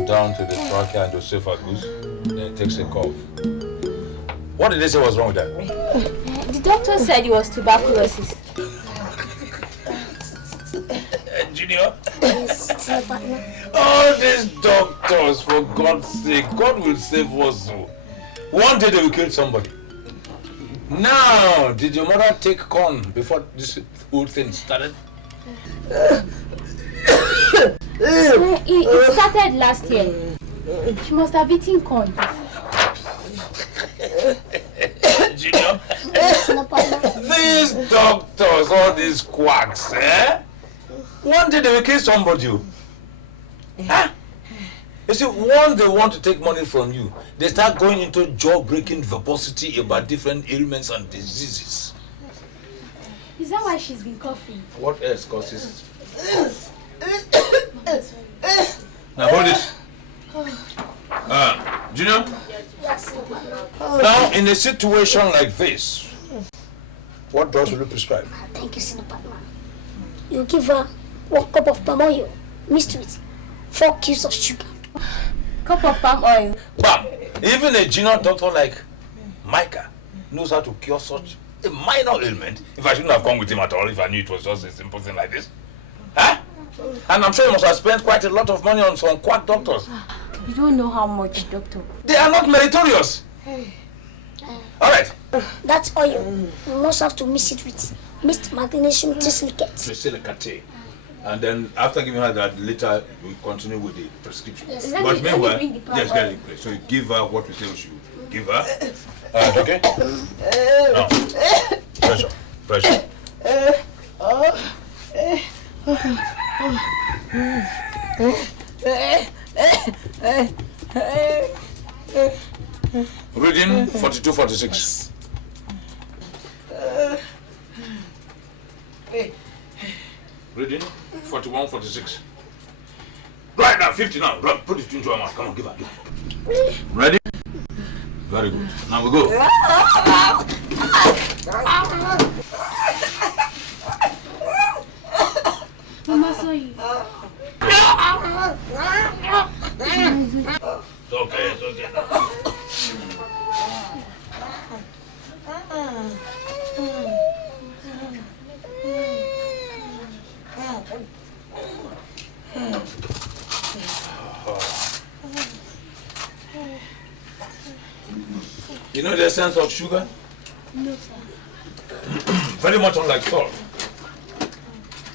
Down to the trachea and esophagus, then it takes a cough. What did they say was wrong with that? The doctor said it was tuberculosis. Junior? All these doctors, for God's sake, God will save us. One day they will kill somebody. Now, did your mother take corn before this whole thing started? It started last year. She must have eaten corn. Junior, these doctors, all these quacks, eh? One day they will kill somebody. Huh? You see, once they want to take money from you, they start going into jaw-breaking verbosity about different ailments and diseases. Is that why she's been coughing? What else causes? Now hold it. Junior? Yes. Now, in a situation like this, what drugs will you prescribe? Thank you, Senior Partner. You give her 1 cup of palm oil mixed with 4 cubes of sugar. Cup of palm oil. Bam! Even a junior doctor like Micah knows how to cure such a minor ailment. If I shouldn't have come with him at all, if I knew it was just a simple thing like this. Huh? And I'm sure you must have spent quite a lot of money on some quack doctors. You don't know how much, doctor. They are not meritorious. All right. That oil, you must have to mix it with mixed magnesium Trisilicate. And then after giving her that, later we continue with the prescription. Yes. But meanwhile, yes, get it. So you give her what we say we should give her. Okay? No. Pressure. Pressure. Reading 42-46. Reading 41-46. Right now, 50 now. Run, put it into her mouth. Come on, give her. Ready? Very good. Now we go. Mama saw you. It's okay, it's okay. You know the essence of sugar? No, sir. Very much unlike salt.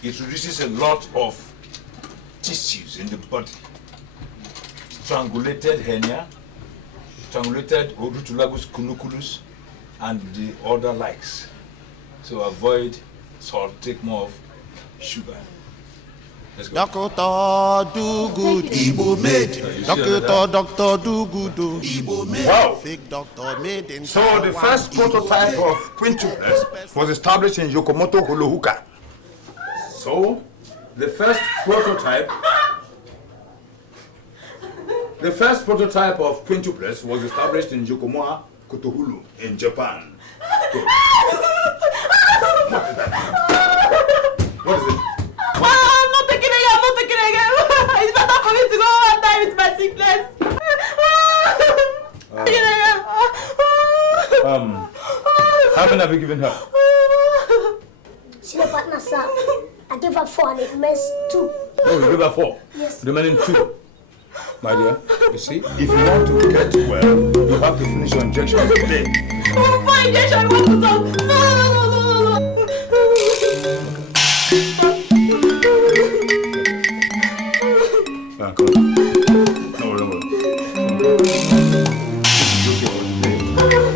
It reduces a lot of tissues in the body. Strangulated hernia, strangulated orutulagus cunuculus, and the other likes. So avoid salt, take more of sugar. Let's go. Doctor do good, Igbo made. Doctor do good, Igbo made. Wow. Fake doctor made in So the first prototype of quintuplet was established in Yokomoto, Holohuka. So the first prototype of quintuplets was established in Yokomoa, Kotohulu in Japan. Good. What is that? What is it? I'm not taking it again. It's better for me to go and die with my sickness. How many have you given her? Senior partner, sir. I gave her 4 and it missed 2. Oh, you gave her 4? Yes. Remaining 2. My dear, you see, if you want to get well, you have to finish your injection today. Oh, my injection, I want to talk. No. Come on. No,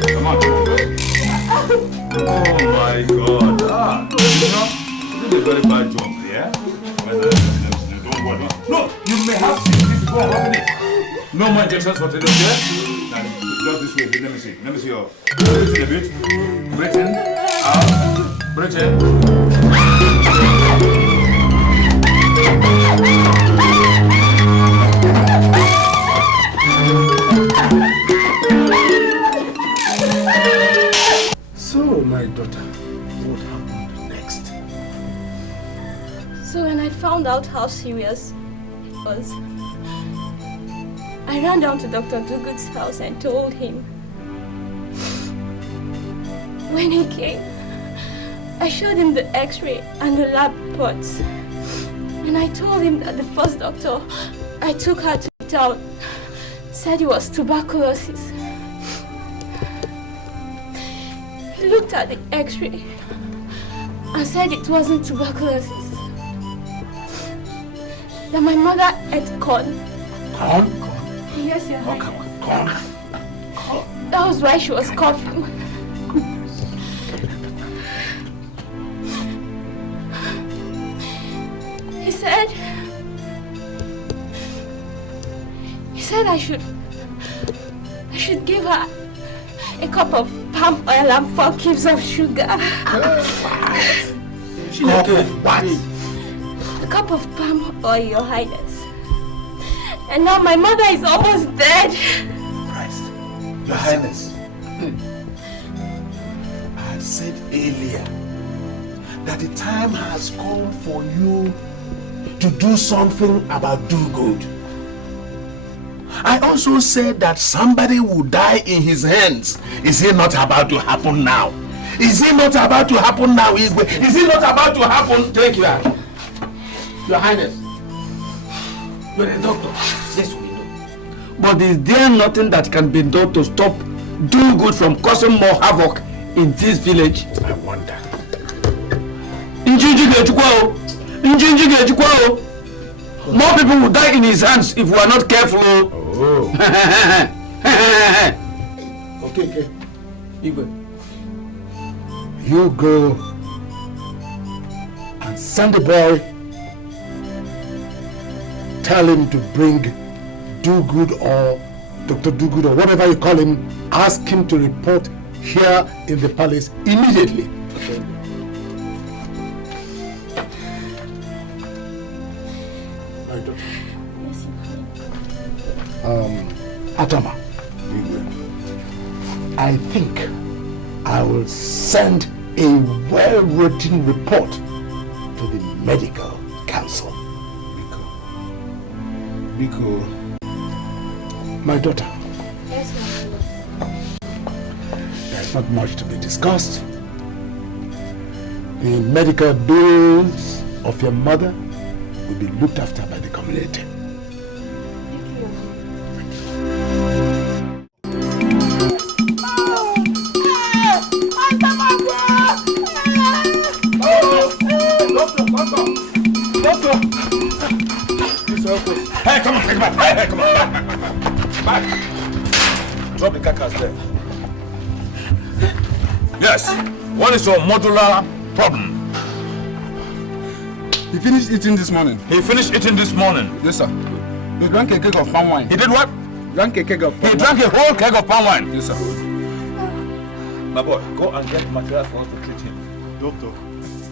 come on. Oh my God. You know, this is a very bad job, yeah? Don't worry. No, you may have to go on it. No more injections for today, okay? Now, just this way. Let me see. Let me see your breathing a bit. Breathe in, out, breathe in. So, my daughter, what happened next? So when I found out how serious it was, I ran down to Dr. Dugood's house and told him. When he came, I showed him the x-ray and the lab reports. And I told him that the first doctor I took her to town said it was tuberculosis. He looked at the x-ray and said it wasn't tuberculosis. That my mother ate corn. Corn? Yes, Your Highness. Corn? That was why she was coughing. He said I should give her a cup of palm oil and 4 cubes of sugar. What? A cup of palm oil, Your Highness. And now my mother is almost dead. Christ. Your Highness. I had said earlier that the time has come for you to do something about do-good. I also said that somebody will die in his hands. Is it not about to happen now? Is it not about to happen now, Igwe? Is it not about to happen? Take your hand. Your Highness. You're a doctor. Yes, we know. But is there nothing that can be done to stop do-good from causing more havoc in this village? I wonder. More people will die in his hands if we are not careful. Oh. Okay. Igwe, you go and send the boy. Tell him to bring Do-Good or Dr. Do-Good or whatever you call him. Ask him to report here in the palace immediately. Okay. Atama, I think I will send a well-written report to the medical council. Biko, my daughter. Yes, ma'am. There's not much to be discussed. The medical bills of your mother will be looked after by the community. Hey, come on, take back. Hey, come on, back. Drop the carcass there. Yes. What is your modular problem? He finished eating this morning. He finished eating this morning. Yes, sir. He drank a keg of palm wine. He did what? Drank a keg of palm wine. He drank a whole keg of palm wine. Yes, sir. My boy, go and get material for us to treat him. Doctor.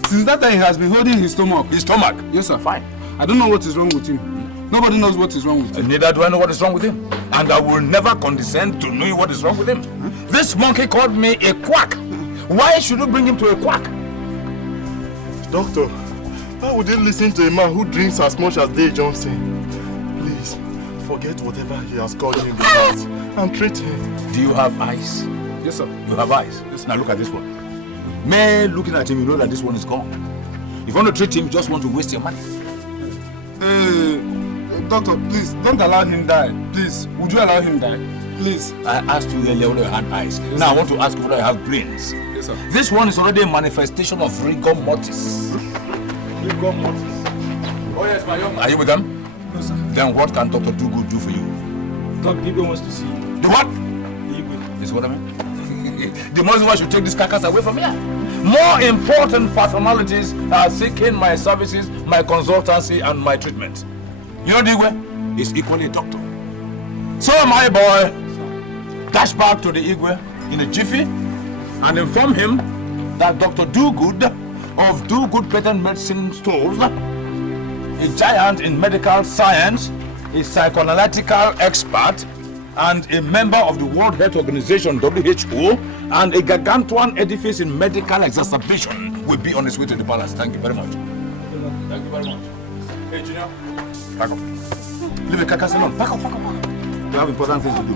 Since that time, he has been holding his stomach. His stomach? Yes, sir. Fine. I don't know what is wrong with him. Nobody knows what is wrong with him. Neither do I know what is wrong with him. And I will never condescend to knowing what is wrong with him. This monkey called me a quack. Why should you bring him to a quack? Doctor, how would you listen to a man who drinks as much as Dave Johnson? Please, forget whatever he has called you in the past and treat him. Do you have eyes? Yes, sir. You have eyes? Yes. Now look at this one. Man, looking at him, you know that this one is gone. If you want to treat him, you just want to waste your money. Doctor, please, don't allow him die. Please, would you allow him die? Please. I asked you earlier whether you had eyes. Yes, now sir. I want to ask you whether you have brains. Yes, sir. This one is already a manifestation of rigor mortis. Rigor mortis. Oh yes, my young man. Are you with them? No, sir. Then what can Dr. Do-Good do for you? Dr. Ebube wants to see you. The what? Ebube. This is what I mean? The most why should take this carcass away from here. More important personalities are seeking my services, my consultancy, and my treatment. You know Dikeh is equally a doctor. So my boy, dash back to the Igwe in a jiffy and inform him that Dr. Do-Good of Do-Good Patent Medicine Stores, a giant in medical science, a psychoanalytical expert, and a member of the World Health Organization, WHO, and a gargantuan edifice in medical exacerbation will be on his way to the palace. Thank you very much. Thank you very much. Hey, Junior, back up. Leave the carcass alone. Back up, back up, back up. You have important things to do.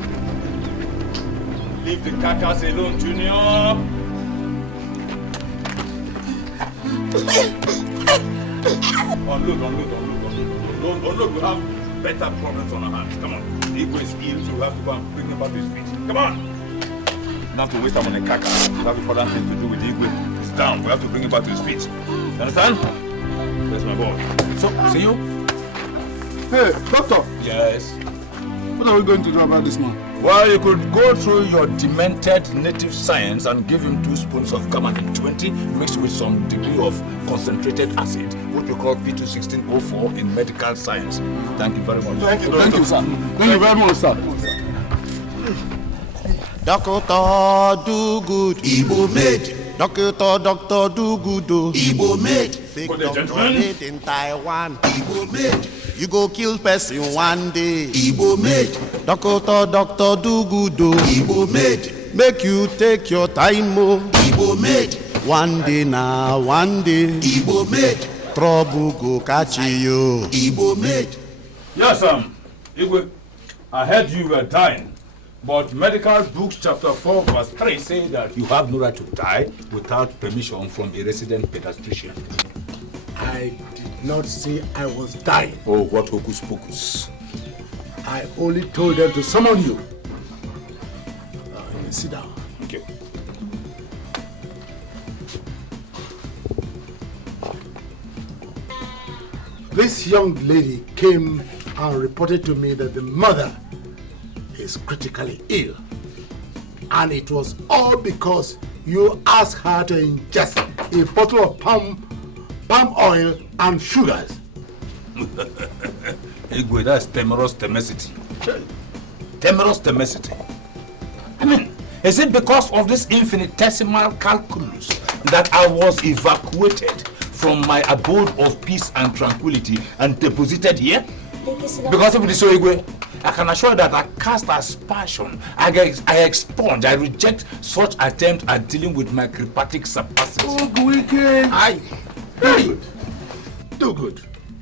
Leave the carcass alone, Junior. Unload. Unload. We have better problems on our hands. Come on. Dikeh is ill, so we have to go and bring him back to his feet. Come on. Not to waste time on the carcass. We have important things to do with Dikeh. He's down. We have to bring him back to his feet. You understand? That's my boy. So, see you. Hey, doctor. Yes. What are we going to do about this man? Well, you could go through your demented native science and give him 2 spoons of Gammon 20 mixed with some degree of concentrated acid, what we call P216O4 in medical science. Thank you very much. Thank you, Doctor. Thank you, sir. Thank you very much, sir. Dr. Do-Good, Igbo made. Dr. Do-Good, Igbo made. fake Good day, doctor gentlemen. made in Taiwan. Igbo made. You go kill person one day. Igbo made. Dr. Do-Good, Igbo made. make you take your time, oh. Igbo made. One day now, one day, Igbo made. trouble go catch you. Igbo made. Yes, Igwe, I heard you were dying, but medical books chapter 4 verse 3 say that you have no right to die without permission from a resident pediatrician. I did not say I was dying. Oh, what hocus pocus. I only told them to summon you. Sit down. Thank you. This young lady came and reported to me that the mother is critically ill. And it was all because you asked her to ingest a bottle of palm oil and sugars. Igwe, that's temerous temacity. Temerous temacity. I mean, is it because of this infinitesimal calculus that I was evacuated from my abode of peace and tranquility and deposited here? Because of this, Igwe, I can assure you that I cast aspersion, I expunge, I reject such attempt at dealing with my cryptic capacity. Do good.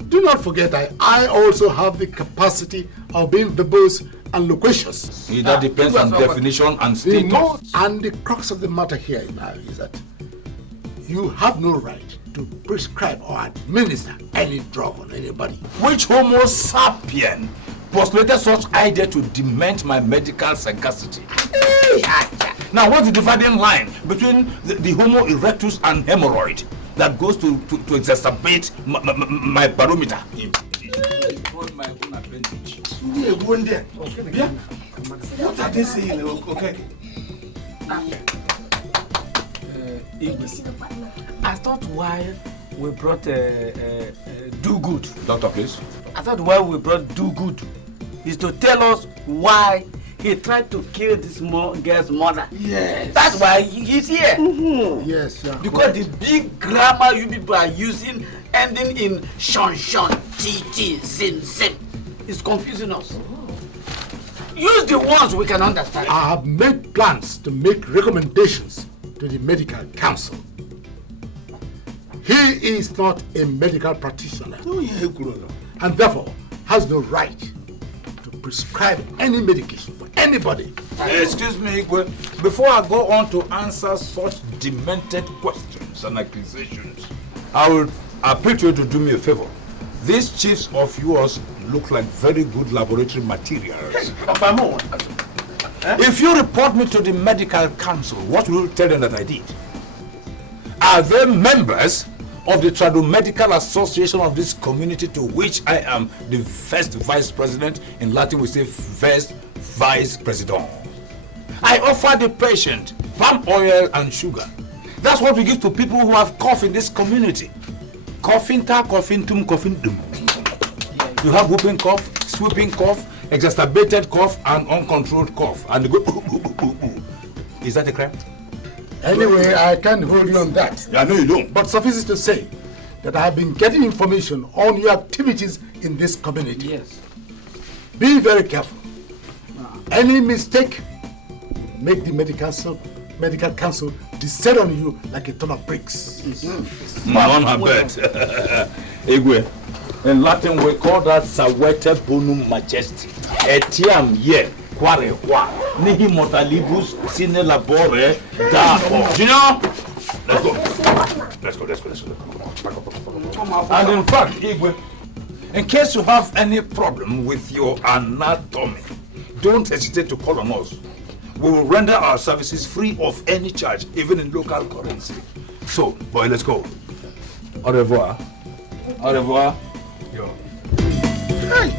Do not forget that I also have the capacity of being verbose and loquacious. That depends on definition and status. And the crux of the matter here now is that you have no right to prescribe or administer any drug on anybody. Which Homo sapien postulated such idea to dement my medical sagacity? Now, what's the dividing line between the Homo erectus and hemorrhoid that goes to exacerbate my barometer? My own advantage. What are they saying? Okay. I thought why we brought Do Good. Doctor, please. I thought why we brought Do Good is to tell us why he tried to kill this girl's mother. Yes. That's why he's here. Yes, sir. Because the big grammar you people are using, ending in shon, tt, zin, is confusing us. Use the ones we can understand. I have made plans to make recommendations to the medical council. He is not a medical practitioner and therefore has no right to prescribe any medication for anybody. Excuse me, Igwe. Before I go on to answer such demented questions and accusations, I will appeal to you to do me a favor. These chiefs of yours look like very good laboratory materials. If you report me to the medical council, what will you tell them that I did? Are they members of the Tradomedical Association of this community, to which I am the first vice president? In Latin we say first vice president. I offer the patient palm oil and sugar. That's what we give to people who have cough in this community. Coughing-ta, coughing-tum, coughing-dum. You have whooping cough, sweeping cough, exacerbated cough, and uncontrolled cough. And they go, Is that a crime? Anyway, I can't hold you on that. I know you don't. But suffice it to say that I have been getting information on your activities in this community. Yes. Be very careful. Any mistake, make the medical council descend on you like a ton of bricks. On her bed. Igwe, in Latin we call that Sawete Bonum Majesty. Etiam ye, quare qua, nihi mortalibus sine labore da. Junior, let's go. And in fact, Igwe, in case you have any problem with your anatomy, don't hesitate to call on us. We will render our services free of any charge, even in local currency. So, boy, let's go. Au revoir. Au revoir. Yo. Hey,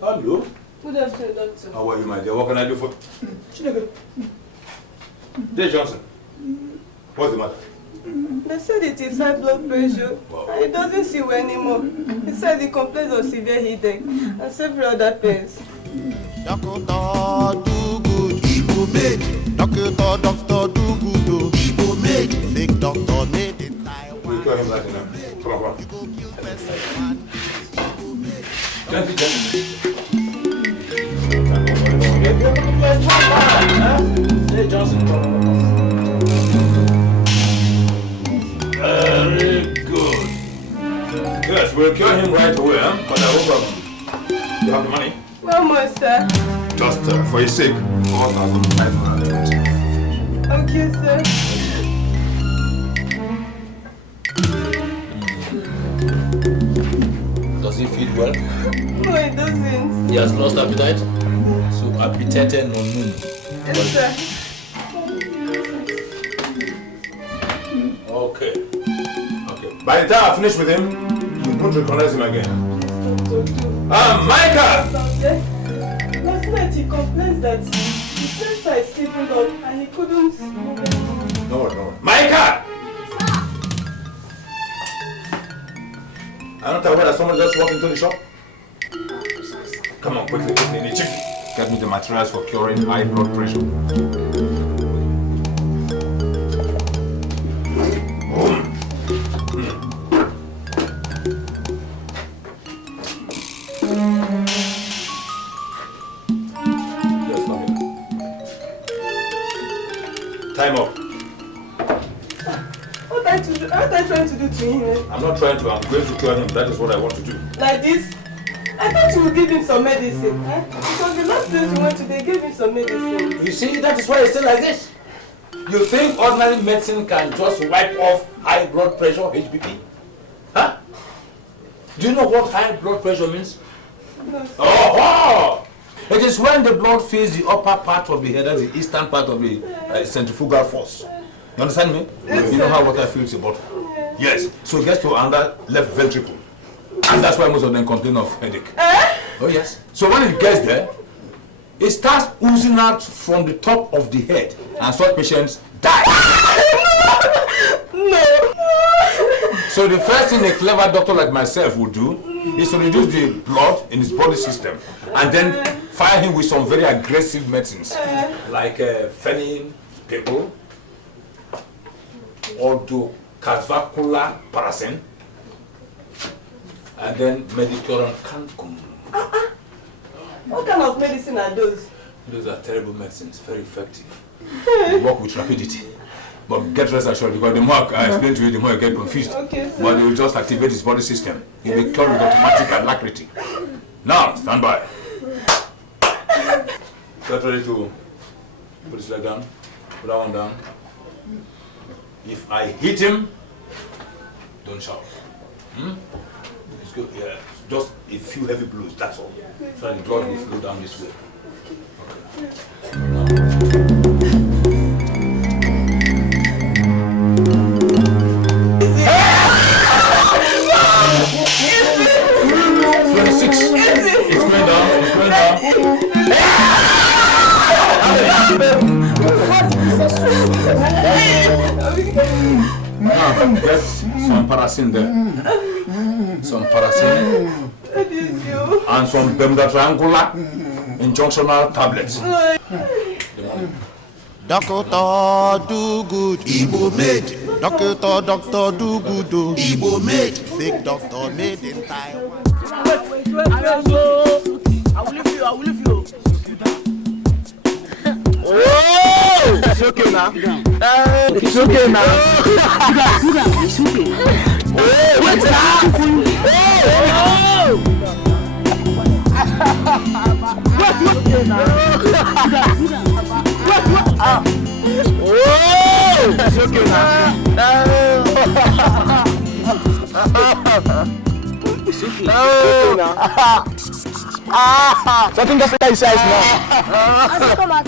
Hello. Good afternoon, doctor. How are you, my dear? What can I do for you? Dear Johnson, what's the matter? They said it is high blood pressure. Wow. And it doesn't see well anymore. He said he complains of severe headache and several other pains. Doctor, do good. Ebube. Doctor, do good. Ebube. Sick doctor made it. We'll call him that now. Come on. Hey, Johnson. Very good. Yes, we'll cure him right away, huh? But I hope you have the money. Well, Master. Just for his sake, 4,500. Okay, sir. Does he feed well? No, it doesn't. He has lost appetite? So appetite no moon. Yes, sir. Okay. By the time I finish with him, you won't recognize him again. Micah! Last night he complains that his sensor is sleeping up and he couldn't move it. No, Micah! I'm not aware that someone just walked into the shop. Come on, quickly, Chief. Get me the materials for curing high blood pressure. Time up. What are you trying to do to him? I'm not trying to, I'm going to cure him. That is what I want to do. Like this? I thought you would give him some medicine. Because the last place we went to, they gave him some medicine. You see, that is why it's still like this. You think ordinary medicine can just wipe off high blood pressure, HBP? Huh? Do you know what high blood pressure means? No. Oh! It is when the blood fills the upper part of the head, that's the eastern part of the centrifugal force. You understand me? Yes, you know how water fills the bottle? Yes. So it gets to another left ventricle. And that's why most of them complain of headache. Oh yes. So when it gets there, it starts oozing out from the top of the head. And such patients die. No. So the first thing a clever doctor like myself would do is to reduce the blood in his body system and then fire him with some very aggressive medicines like phenyl, people, Ordocavacula parasin, and then Medicuron cancum. What kind of medicine are those? Those are terrible medicines, very effective. They work with rapidity. But get rest assured, because the more I explain to you, the more you get confused. Okay, but they will just activate his body system. He'll be cured with automatic alacrity. Now, stand by. Get ready to put his leg down. Put that one down. If I hit him, don't shout. It's good. Yeah, just a few heavy blows, that's all. So that the blood will flow down this way. Okay. 26. It's going down. It's going down. Now, get some parasin there. Some parasin. And some Bermuda triangular injunctional tablets. Doctor do good, Igbo made. Doctor do good, Igbo made. Fake doctor made in Taiwan. I will leave you. Oh! It's okay now. It's okay now. It's okay. Oh, wait now. What's okay now? Oh! It's okay now. It's okay. So I think that's what you say now.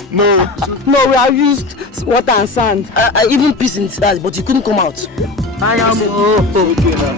No, we have used water and sand. I even pissed inside, but you couldn't come out. I am okay now.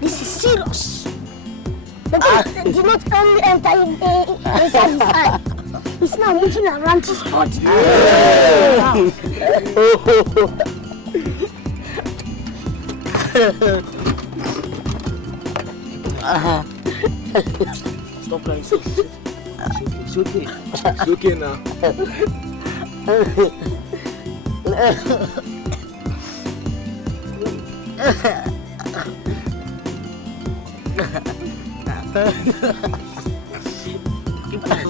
This is serious. The thing did not only enter inside his eye. It's now moving around his body. Stop crying. It's okay. It's okay now. Keep quiet.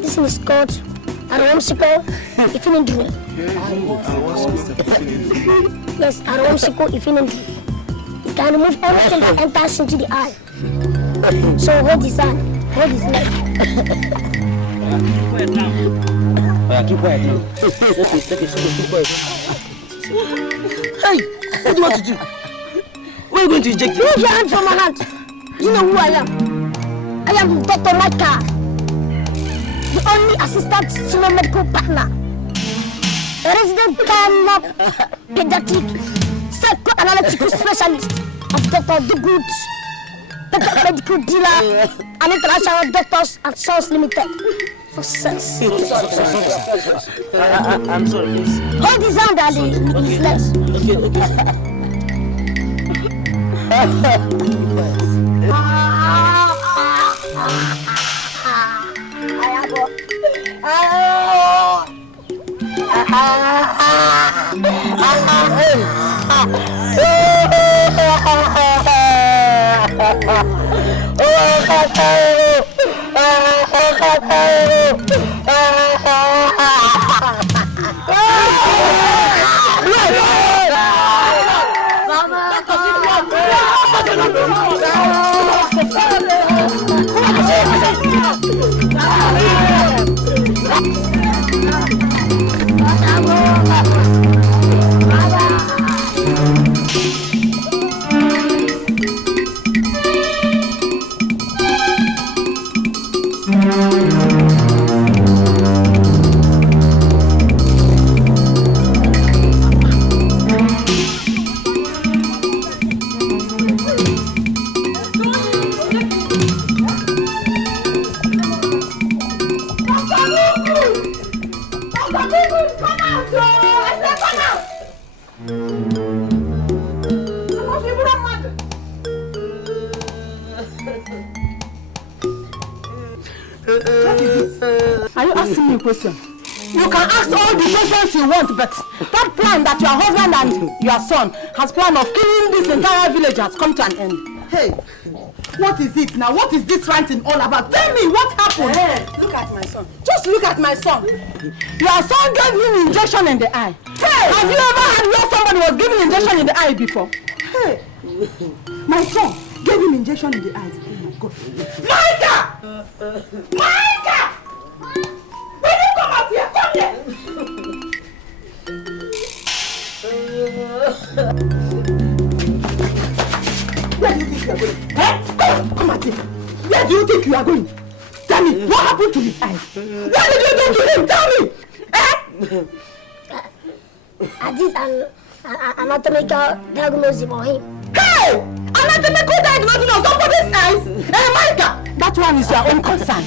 This is called Aromsico Ifinindru. Yes, Aromsico Ifinindru. It can remove anything that enters into the eye. So hold his hand, hold his leg. Keep quiet now. Okay, keep quiet. Hey, what do you want to do? Where are you going to inject it? Move your hand from my hand. You know who I am? I am Dr. Micah, the only assistant senior medical partner, a resident pediatric psychoanalytical specialist of Dr. Dugood, medical dealer, and international doctors and Sons Limited. For sense. I'm sorry, please. Hold his hand and his legs. Are you asking me a question? You can ask all the questions you want, but that plan that your husband and your son has planned of killing this entire village has come to an end. Hey, what is it now? What is this ranting all about? Tell me what happened. Hey, look at my son. Just look at my son. Your son gave him injection in the eye. Hey, have you ever had where somebody was giving injection in the eye before? Hey, my son gave him injection in the eyes. Oh my God. Micah! Micah! Will you come out here? Come here! Where do you think you are going? Eh? Come out here. Where do you think you are going? Tell me, what happened to his eyes? What did you do to him? Tell me! Eh? I did an anatomical diagnosis for him. Hey! Anatomical diagnosis of somebody's eyes? Hey, Micah! That one is your own concern.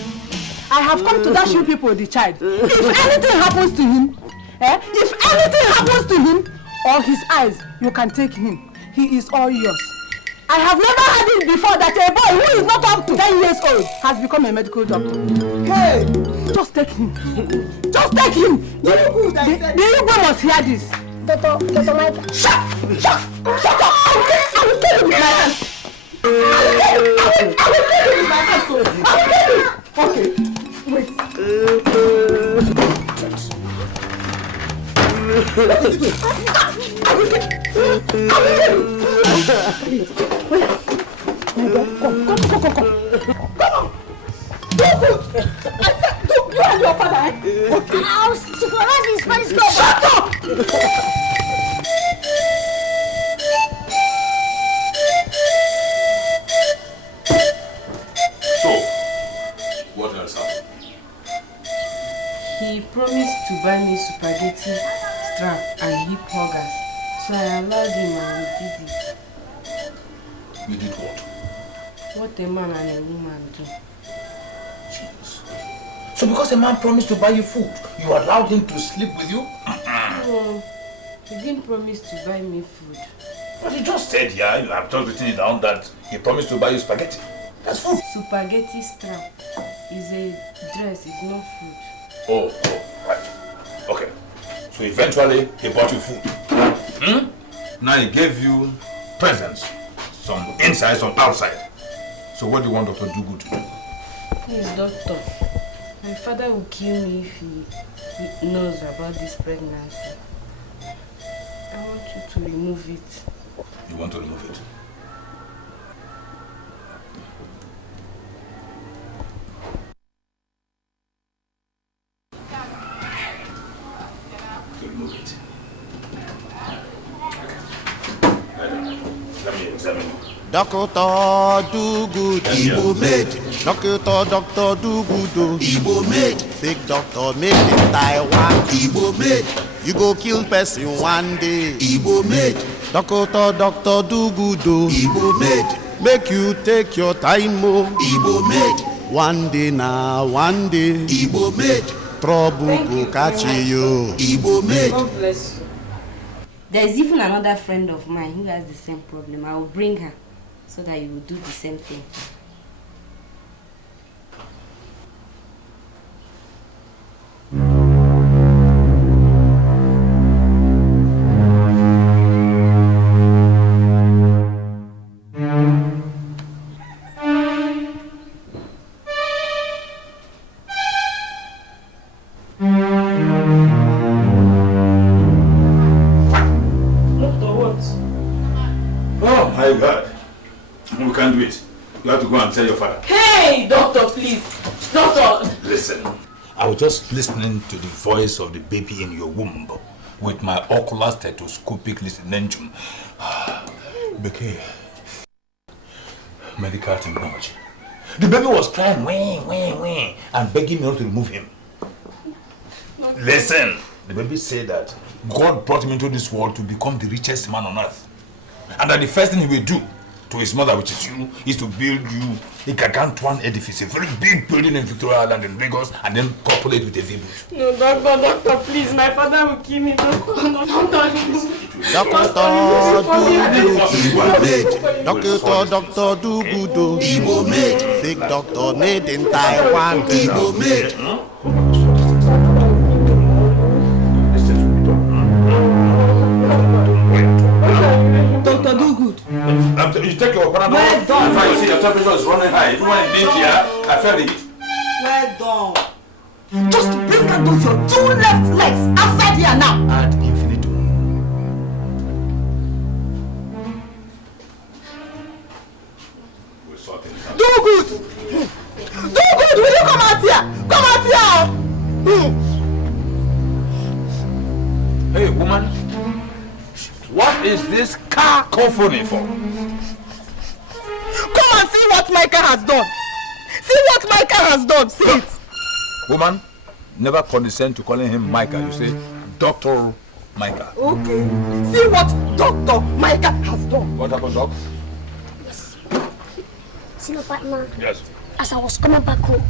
I have come to dash you people the child. If anything happens to him, if anything happens to him or his eyes, you can take him. He is all yours. I have never had it before that a boy who is not up to 10 years old has become a medical doctor. Hey! Just take him. Just take him. The Igbo must hear this. Dr. Micah. Shut up! I will kill you with my hands. I will kill you with my hands. I will kill you. Okay, wait. I will kill you. Come on. Do good. I said, do you and your father, eh? Okay. I'll supervise his Spanish club. Shut up! So, what else happened? He promised to buy me spaghetti strap and hip huggers, so I allowed him and we did it. You did what? What a man and a woman do. Jeez. So because a man promised to buy you food, you allowed him to sleep with you? No, he didn't promise to buy me food. But you just said, yeah, you have just written it down that he promised to buy you spaghetti. That's food. Spaghetti strap is a dress, it's not food. Oh, right. Okay. So eventually, he bought you food. Now he gave you presents. Some inside, some outside. So what do you want Dr. Dugu to do? Please, doctor. My father will kill me if he knows about this pregnancy. I want you to remove it. You want to remove it? To remove it. Let me examine you. Doctor do good, Igbo made. Doctor do good, Igbo made. Fake doctor made in Taiwan, Igbo made. You go kill person one day, Igbo made. Doctor do good, Igbo made. Make you take your time, oh, Igbo made. One day now, one day, Igbo made. Trouble go catch you, Igbo made. God bless you. There is even another friend of mine who has the same problem. I will bring her so that you will do the same thing. Tell your father. Hey, doctor, please. Doctor. Listen, I was just listening to the voice of the baby in your womb with my ocular stethoscopic listening. Dikeh, medical technology. The baby was crying, wah, and begging me not to remove him. Listen, the baby said that God brought him into this world to become the richest man on earth. And that the first thing he will do to his mother, which is you, is to build you a gargantuan edifice, a very big building in Victoria Island in Lagos, and then populate with a village. No, doctor, please, my father will kill me. Doctor do good, Igbo made. Fake doctor made in Taiwan, Igbo made. Doctor do good. You take your Panadol. Well done. You see your temperature is running high. Even when you here, I felt it. Well done. Just bring out those your two left legs outside here now. Ad infinitum. We'll sort it out. Do good. Do good. Will you come out here? Come out here. Hey, woman. What is this cacophony for? Come and see what Micah has done. See what Micah has done. See it. Woman, never condescend to calling him Micah. You say Dr. Micah. Okay. See what Dr. Micah has done. What happened, Doc? Yes. See your partner? Yes. As I was coming back home,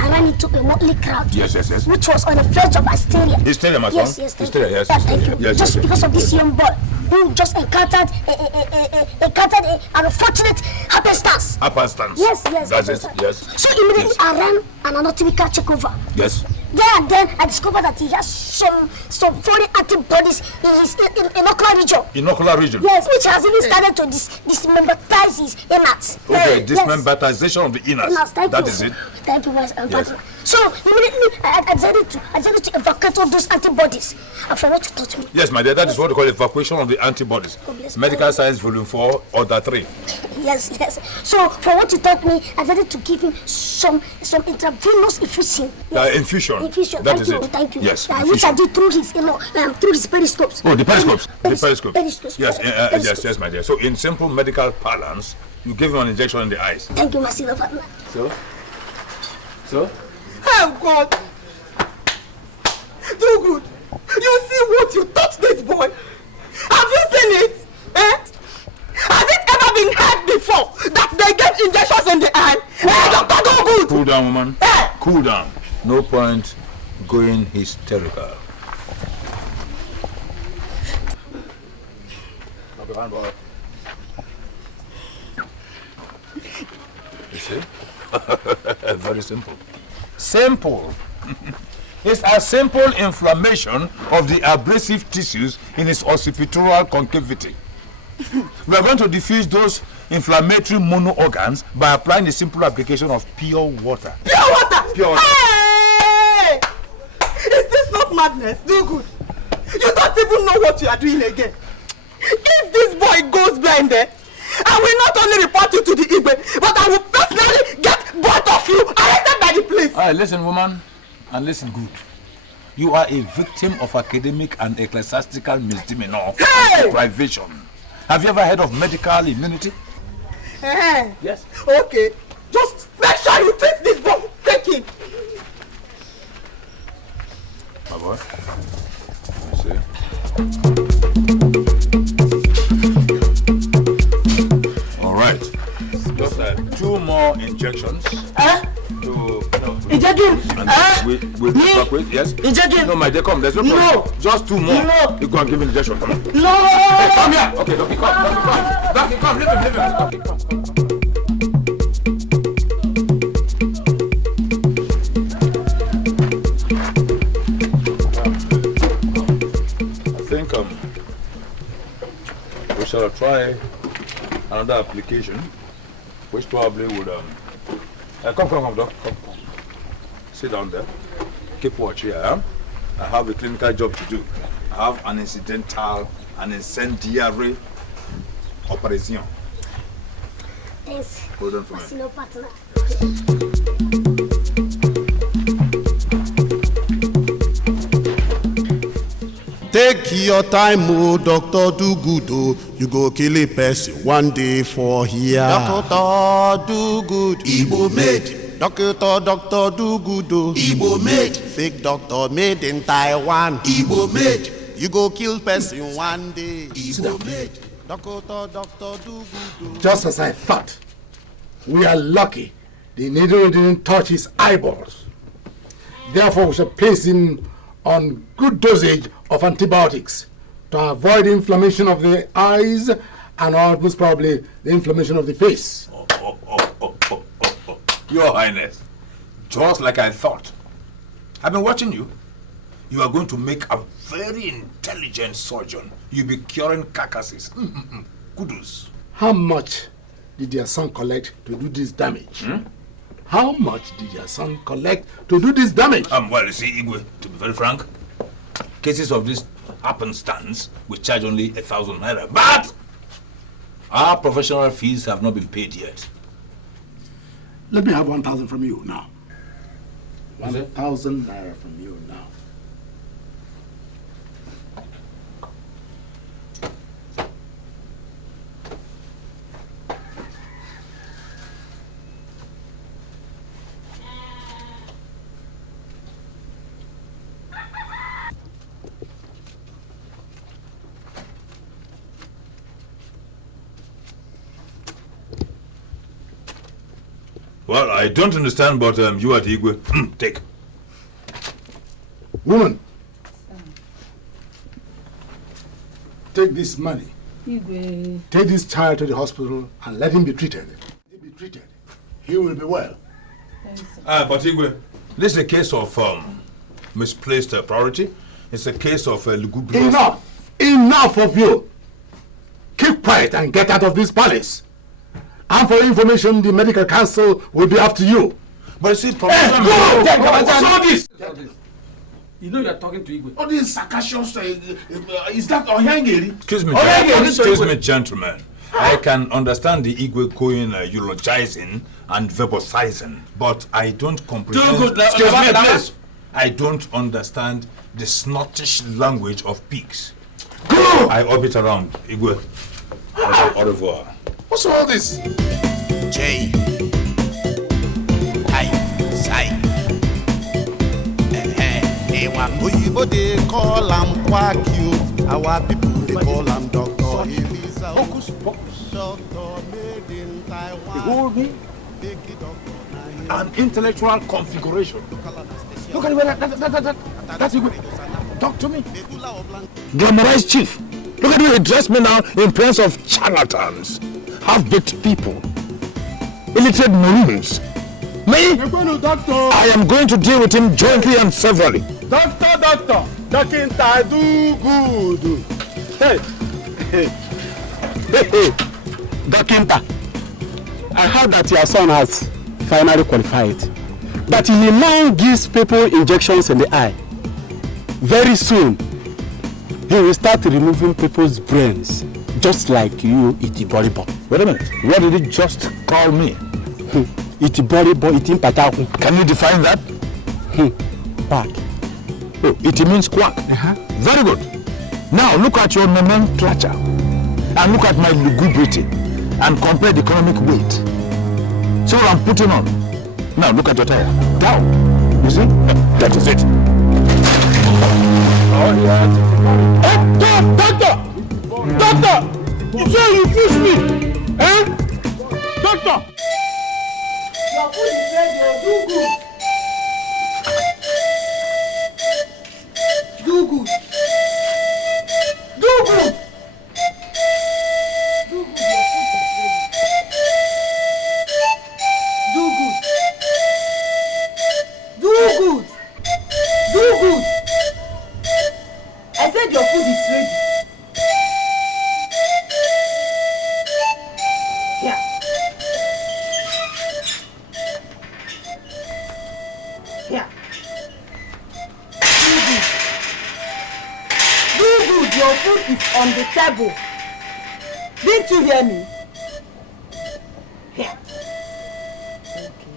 I ran into a motley crowd. Yes. Which was on the verge of hysteria. Hysteria, my son? Yes. Hysteria, yes. Yeah, thank you. Yes, just because of this young boy who just encountered an unfortunate happenstance. Happenstance? Yes. That's it, yes. So immediately I ran an anatomical check-over. Yes. There and then I discovered that he has some foreign antibodies in his inocular region. Inocular region? Yes, which has even started to dismembratize his innards. Okay, dismemberatization of the innards. That is it. Thank you, my partner. So immediately I decided to evacuate all those antibodies. And for what you taught me. Yes, my dear, that is what we call evacuation of the antibodies. Medical Science Volume 4, Order 3. Yes. So for what you taught me, I decided to give him some intravenous infusion. Yes. Infusion. That is it. Thank you. Yes. Which I did through his, through his periscopes. Oh, the periscopes. Periscopes. Yes, my dear. So in simple medical parlance, you give him an injection in the eyes. Thank you, my senior partner. So? Oh God! Do good. You see what you taught this boy? Have you seen it? Has it ever been heard before that they get injections in the eye? Doctor, do good. Cool down, woman. Cool down. No point going hysterical. You see? Very simple. Simple. It's a simple inflammation of the abrasive tissues in his occipital concavity. We are going to diffuse those inflammatory mono organs by applying a simple application of pure water. Pure water? Pure water. Hey! Is this not madness? Do good. You don't even know what you are doing again. If this boy goes blind there, I will not only report you to the Igwe, but I will personally get both of you arrested by the police. All right, listen, woman, and listen good. You are a victim of academic and ecclesiastical misdemeanor and deprivation. Have you ever heard of medical immunity? Yes. Okay. Just make sure you treat this boy. Take it. My boy. Let's see. All right. Just 2 more injections. Injection? With yes? Injection? No, my dear, come. There's no problem. No. Just 2 more. No. You go and give him injection. Come on. No. Hey, come here. Okay, Donkey, come. Donkey, come. Leave him. Donkey, come. I think we shall try another application, which probably would come, Doc. Come. Sit down there. Keep watch here. I have a clinical job to do. I have an incendiary operation. Thanks. Hold on for me. No partner. Take your time, oh, doctor, do good, oh. You go kill a person one day for here. Doctor, do good. Igbo made. Doctor, do good, oh. Igbo made. Fake doctor made in Taiwan. Igbo made. You go kill person one day. Igbo made. Doctor, do good, oh. Just as I thought, we are lucky the needle didn't touch his eyeballs. Therefore, we shall place him on good dosage of antibiotics to avoid inflammation of the eyes and most probably the inflammation of the face. Your Highness, just like I thought. I've been watching you. You are going to make a very intelligent surgeon. You'll be curing carcasses. Kudos. How much did your son collect to do this damage? How much did your son collect to do this damage? Well, you see, Igwe, to be very frank, cases of this happenstance, we charge only 1,000 naira. But our professional fees have not been paid yet. Let me have 1,000 from you now. 1,000 naira from you now. Well, I don't understand, but you are the Igwe. Take. Woman, take this money. Igwe. Take this child to the hospital and let him be treated. He will be well. But Igwe, this is a case of misplaced priority. It's a case of lugubrious... Enough! Enough of you! Keep quiet and get out of this palace. And for information, the medical council will be after you. But see, go! this! You know you are talking to Igwe. All these sarcastic is that Oyangeri? Excuse me, gentlemen. I can understand the Igwe going eulogizing and verbalizing, but I don't comprehend... Excuse me, please. I don't understand the snottish language of pigs. Go! I orbit around, Igwe. Au revoir. What's all this? J. I. Sai. Oyibo they call am Kwakyu. Our people they call am Dr. Elisa. Focus, focus. Doctor made in Taiwan. Behold me. An intellectual configuration. Look at that's Igwe. Talk to me. Glamorized chief. Look at you address me now in presence of charlatans, half-baked people, illiterate maroons. Me? Doctor. I am going to deal with him jointly and severally. Doctor. Dokinta, do good. Hey. Dokinta, I heard that your son has finally qualified. But he now gives people injections in the eye. Very soon, he will start removing people's brains, just like you, Itiboribo. Wait a minute. What did he just call me? Itiboribo, Itimpataku. Can you define that? Quack. Oh, it means quack. Very good. Now look at your nomenclature and look at my lugubrity and compare the economic weight. See what I'm putting on? Now look at your tire. Down. You see? That is it. Oh, yeah. Doctor! You say you push me! Eh? Doctor! Your food is ready, do good. Do good. Do good. Do good, your food is ready. Do good. Do good. I said your food is ready. Yeah. Yeah. Do good, your food is on the table. Didn't you hear me? Yeah. Okay.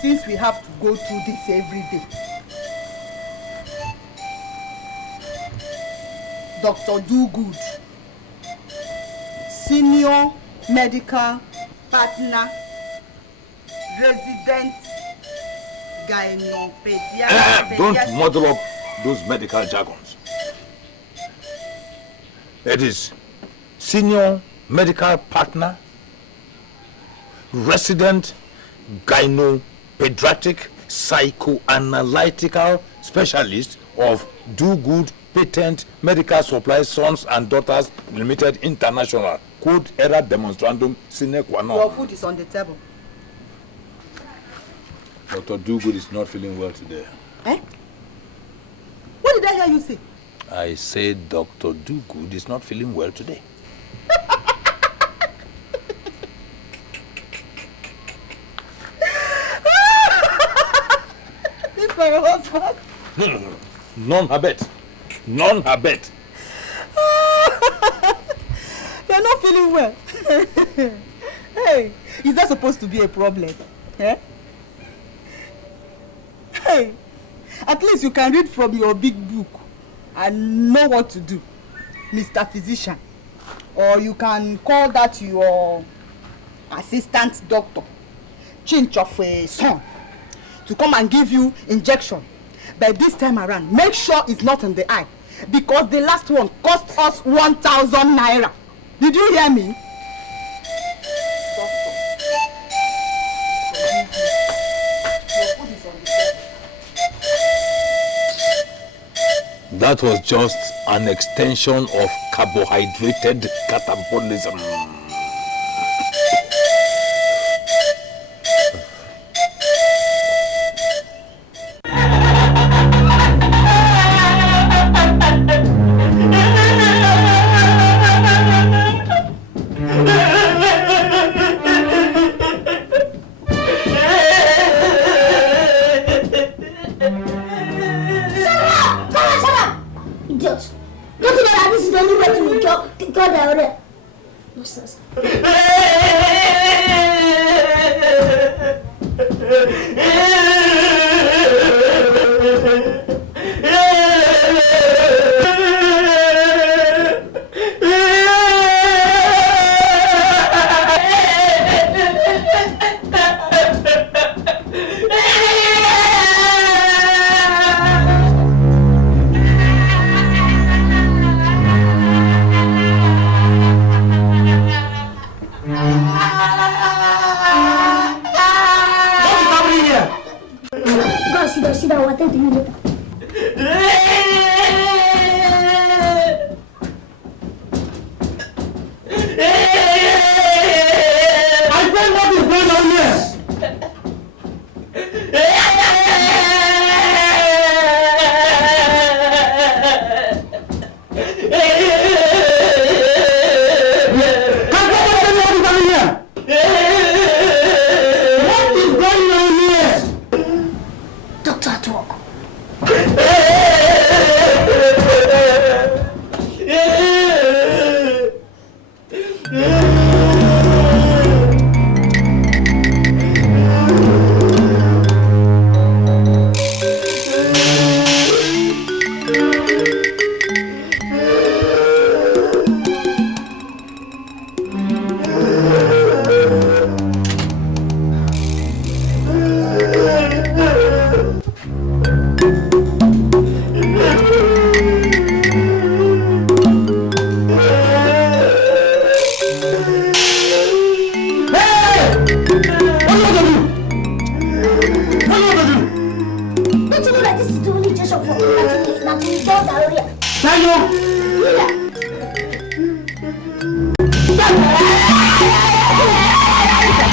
Since we have to go through this every day, Dr. Dogood, senior medical partner, resident gynopediatrician. Don't muddle up those medical jargons. It is senior medical partner, resident gynopediatric psychoanalytical specialist of Dogood Patent Medical Supply Sons and Daughters Limited International. Code era demonstrandum sine qua non. Your food is on the table. Dr. Dogood is not feeling well today. Eh? What did I hear you say? I said Dr. Dogood is not feeling well today. This my husband. None habet. None habet. You're not feeling well. Hey, is that supposed to be a problem? Eh? Hey, at least you can read from your big book and know what to do, Mr. Physician. Or you can call that your assistant doctor, change of a son, to come and give you injection. But this time around, make sure it's not in the eye, because the last one cost us 1,000 naira. Did you hear me? Doctor. That was just an extension of carbohydrated catabolism.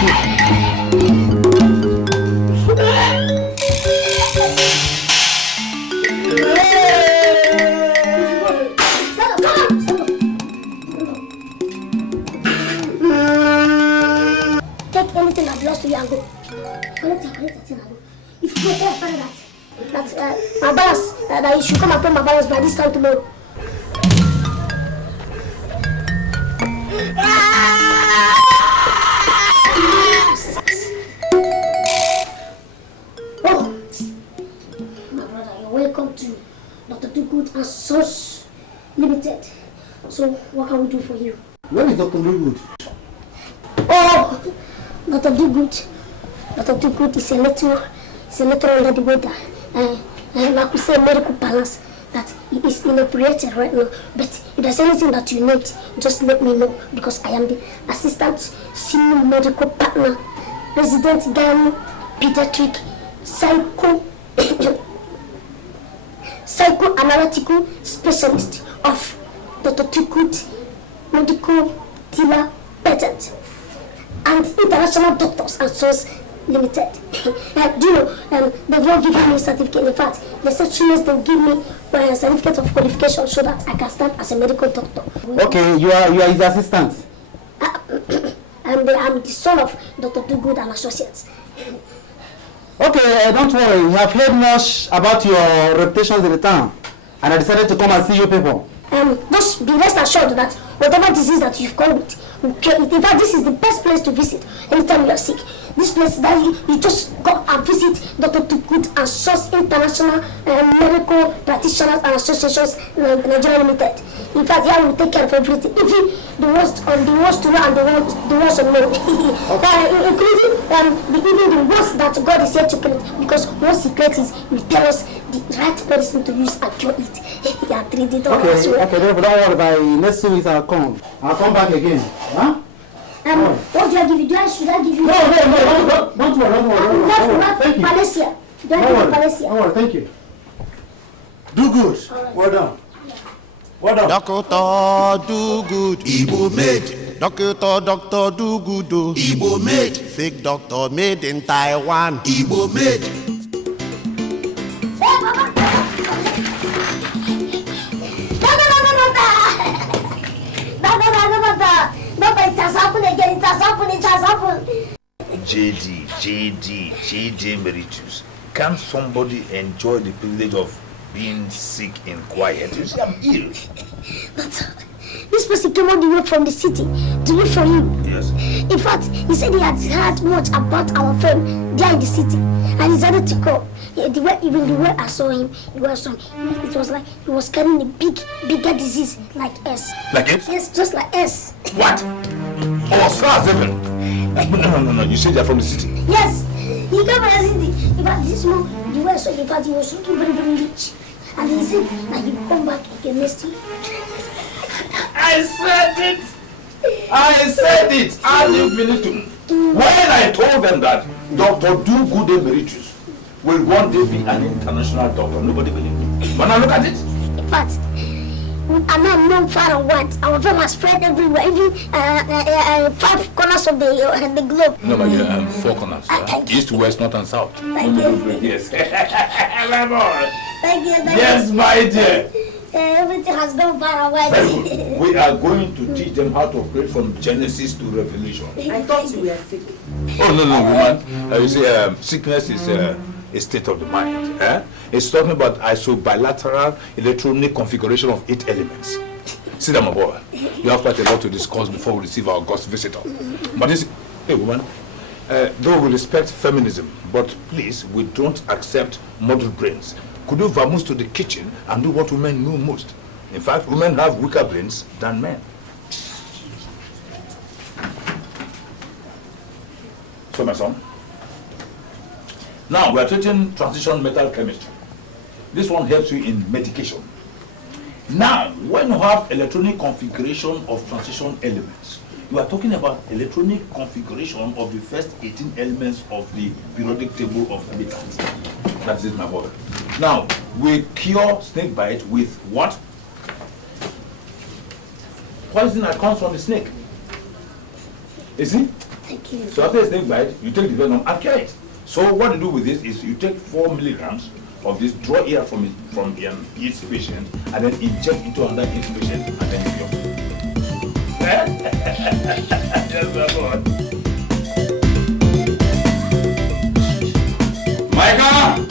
Take anything that belongs to you and go. Collect it and go. If you tell your father that my balance, that you should come and pay my balance by this time tomorrow. Oh, my brother, you're welcome to Dr. Dugood and Sons Limited. So, what can we do for you? Where is Dr. Nollywood? Oh, Dr. Dugood. Dr. Dugood is a little under the weather. Like we say, medical balance that he is inoperated right now. But if there's anything that you need, just let me know, because I am the assistant senior medical partner, resident gyno pediatric psychoanalytical specialist of Dr. Dugood Medical Dealer Patent and International Doctors and Sons Limited. Do you know, they've not given me a certificate. In fact, they said soon they'll give me my certificate of qualification so that I can stand as a medical doctor. Okay, you are his assistant. I'm the son of Dr. Dugood and Associates. Okay, don't worry. We have heard much about your reputations in the town, and I decided to come and see you people. Just be rest assured that whatever disease that you've come with, we'll cure it. In fact, this is the best place to visit anytime you are sick. This place that you just go and visit Dr. Dugood and Sons International Medical Practitioners and Associations Nigeria Limited. In fact, here we take care of everything, even the worst to know and the worst unknown, including even the worst that God is here to create. Because once He creates it, He will tell us the right medicine to use and cure it. And treat it all as well. Okay, don't worry. By next 2 weeks I'll come back again. Huh? What do I give you? Should I give you? No, don't worry. Thank you. Palacia. Do I give you Palacia? Don't worry, thank you. Do good. Well done. Well done. Dr. Dugood, Igbo made. Dr. Dugood, Igbo made. Fake doctor made in Taiwan, Igbo made. It has happened again. It has happened. JD Emeritus. Can somebody enjoy the privilege of being sick in quiet? You see, I'm ill. But this person came all the way from the city to look for you. Yes. In fact, he said he had heard much about our friend there in the city, and he decided to come. The way I saw him, it was like he was carrying a bigger disease like S. Like it? Yes, just like S. What? Oh, SARS even? No. You said they're from the city? Yes. He came from the city. In fact, this man, the way I saw him, in fact, he was looking very, very rich. And he said that he will come back again next year. I said it! Ad infinitum. When I told them that Dr. Dugood Emeritus will one day be an international doctor, nobody believed me. But now look at it. In fact, I'm not known far and wide. Our fame has spread everywhere, even 5 corners of the globe. No, my dear, 4 corners. East, west, north, and south. Thank you. Yes. Thank you. Yes, my dear. Everything has gone far and wide. We are going to teach them how to operate from Genesis to Revelation. I thought you were sick. Oh, no, woman. You see, sickness is a state of the mind. It's talking about isobilateral electronic configuration of 8 elements. See that, my boy. You have quite a lot to discuss before we receive our ghost visitor. But this, hey, woman, though we respect feminism, but please, we don't accept model brains. Could you vamoose to the kitchen and do what women know most? In fact, women have weaker brains than men. So, my son, now we are treating transition metal chemistry. This one helps you in medication. Now, when you have electronic configuration of transition elements, you are talking about electronic configuration of the first 18 elements of the periodic table of metals. That's it, my boy. Now, we cure snake bite with what? Poison that comes from the snake. You see? Thank you. So after a snake bite, you take the venom and kill it. So what you do with this is you take 4 milligrams of this, draw air from each patient, and then inject into another each patient, and then you cure. Yes, my boy. Micah!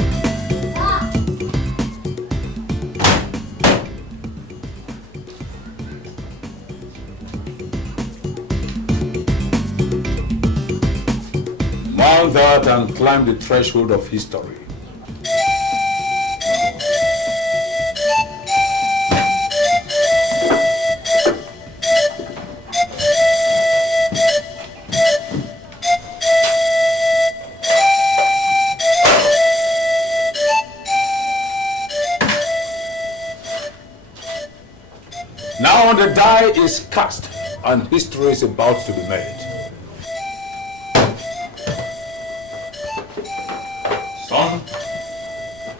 Mount that and climb the threshold of history. Now the die is cast and history is about to be made. Son,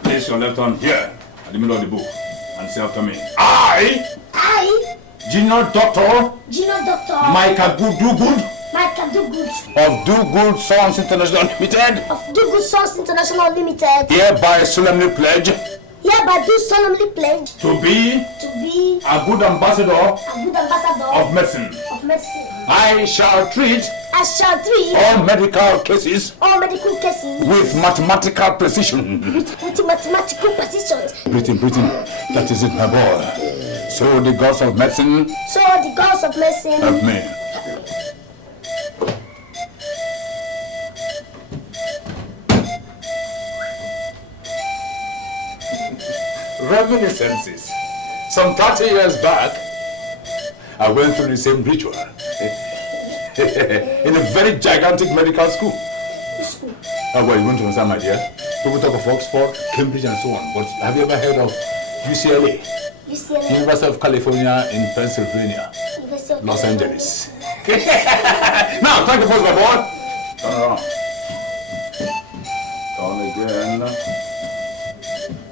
place your left hand here at the middle of the book and say after me. I, Junior Doctor Micah Good of Do Good Sons International Limited. Hereby solemnly pledge. Do solemnly pledge to be a good ambassador of medicine. I shall treat all medical cases with mathematical precision. Breathing. That is it, my boy. So the gods of medicine help me. Reminiscences. Some 30 years back, I went through the same ritual in a very gigantic medical school. Well, you won't understand, my dear. People talk of Oxford, Cambridge, and so on. But have you ever heard of UCLA? University of California in Pennsylvania, Los Angeles. Now, strike the pose, my boy. Turn around. Turn again.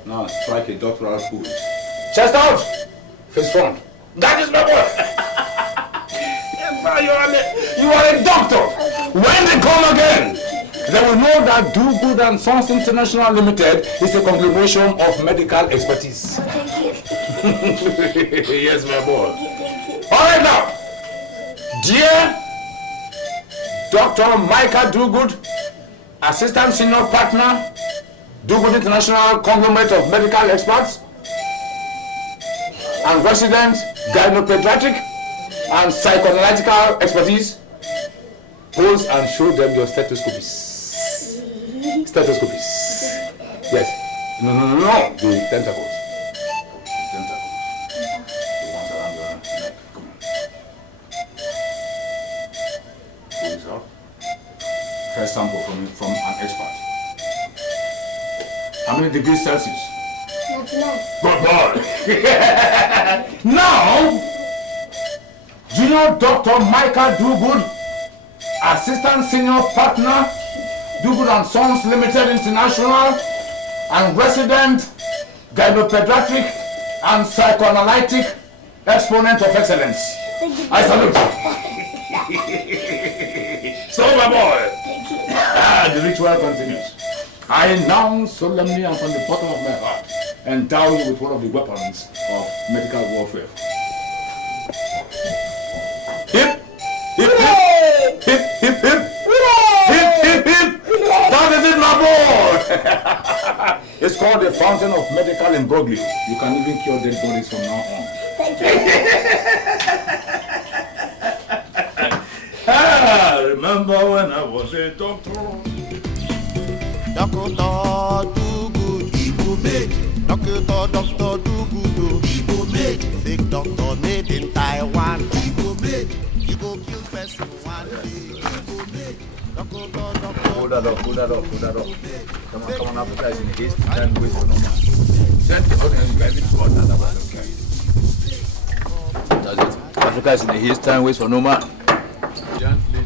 Now strike a doctoral pose. Chest out, face front. That is my boy. You are a doctor. When they come again, they will know that Do Good and Sons International Limited is a conglomeration of medical expertise. Yes, my boy. All right now, dear Dr. Micah Do Good, Assistant Senior Partner, Do Good International Conglomerate of Medical Experts and Resident Gynopediatric and Psychoanalytical Expertise, pose and show them your stethoscopes. Yes. No. The tentacles. The ones around your neck. Come on. Pull this out. First sample from an expert. How many degrees Celsius? 99. Good boy. Now, Junior Dr. Micah Do Good, Assistant Senior Partner, Do Good and Sons Limited International, and Resident Gynopediatric and Psychoanalytic Exponent of Excellence. I salute you. So, my boy, the ritual continues. I now solemnly and from the bottom of my heart endow you with one of the weapons of medical warfare. Hip, hip, hip, hip, hip, hip, hip, hip, hip. That is it, my boy. It's called the fountain of medical imbroglio. You can even cure dead bodies from now on. Thank you. Remember when I was a doctor? Doctor Do Good, Ebube. Doctor Do Good, Ebube. Fake doctor made in Taiwan, Ebube. You go kill person one day, Ebube. Doctor. Hold that up. Come on, advertise in haste. Then wait for no man. Send the audience, you guys go on that. That's it. Advertise in haste, time waits for no man. Gently.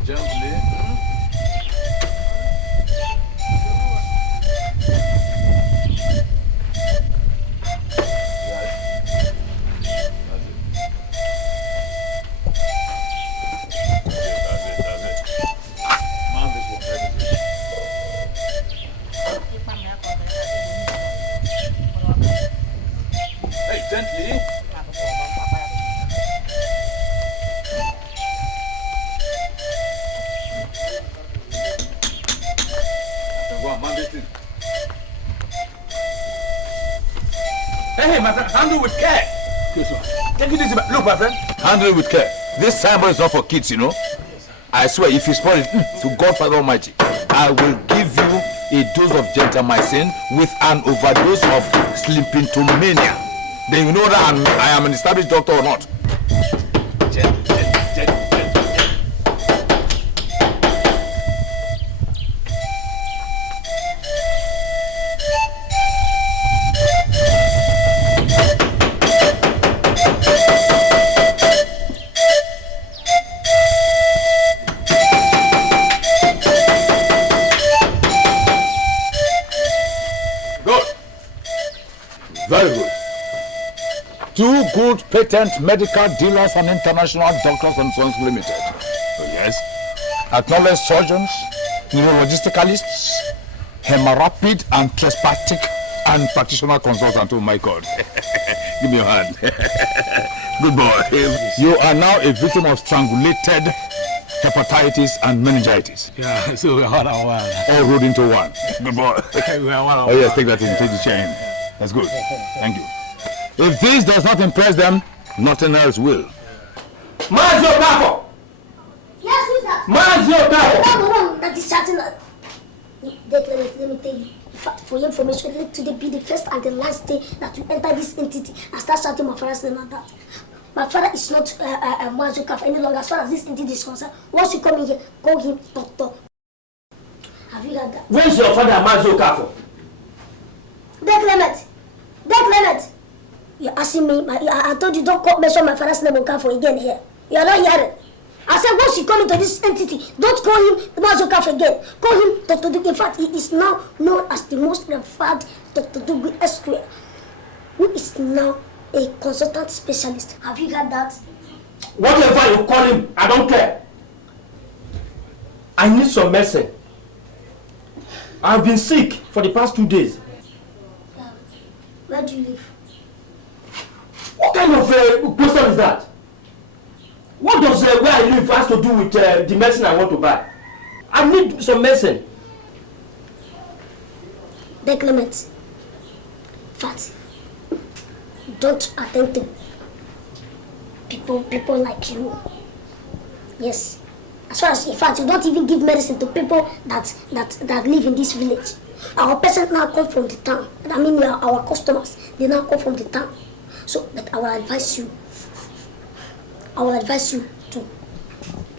Hey, my friend, handle with care. Take it easy, look, my friend. Handle it with care. This signboard is not for kids, you know. I swear, if you spoil it, to God Father Almighty, I will give you a dose of gentamicin with an overdose of sleepintomania. Then you know that I am an established doctor or not. Very good. 2 good patent medical dealers and international doctors and sons limited. Oh, yes. Acknowledged surgeons, neurologicalists, hemarapid and trespatic and practitioner consultant. Oh my God. Give me your hand. Good boy. You are now a victim of strangulated hepatitis and meningitis. Yeah, so we're all all rolled into one. Good boy. Oh yes, take that in, take the chain. That's good. Thank you. If this does not impress them, nothing else will. Mazio Kako! Yes, who's that? Mazio Kako! That's the one that is chatting. Let me tell you. For your information, let today be the first and the last day that you enter this entity and start shouting my father's name like that. My father is not Mazio Kako any longer as far as this entity is concerned. Once you come in here, call him Doctor. Have you heard that? Where's your father, Mazio Kako? Clement! You're asking me, I told you don't mention my father's name on Kafo again here. You're not hearing. I said once you come into this entity, don't call him Mazo Kafo again. Call him Dr. Dikeh. In fact, he is now known as the most referred Dr. Dikeh Esquire, who is now a consultant specialist. Have you heard that? Whatever you call him, I don't care. I need some medicine. I've been sick for the past 2 days. Where do you live? What kind of question is that? What does where I live has to do with the medicine I want to buy? I need some medicine. Clement, Fat, don't attend to people like you. Yes. As far as, in fact, you don't even give medicine to people that live in this village. Our patients now come from the town. I mean, our customers, they now come from the town. So, but I will advise you to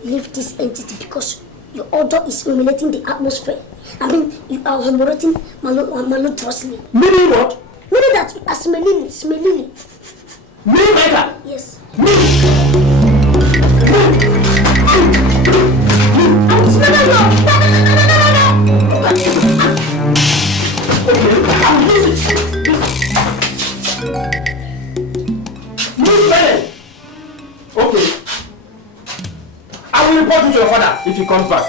leave this entity because your odor is emulating the atmosphere. I mean, you are homorating malodorously. Meaning what? Meaning that you are smelling. Me, Micah? Yes. Me. I'm smelling you. Okay. I will report you to your father if he comes back.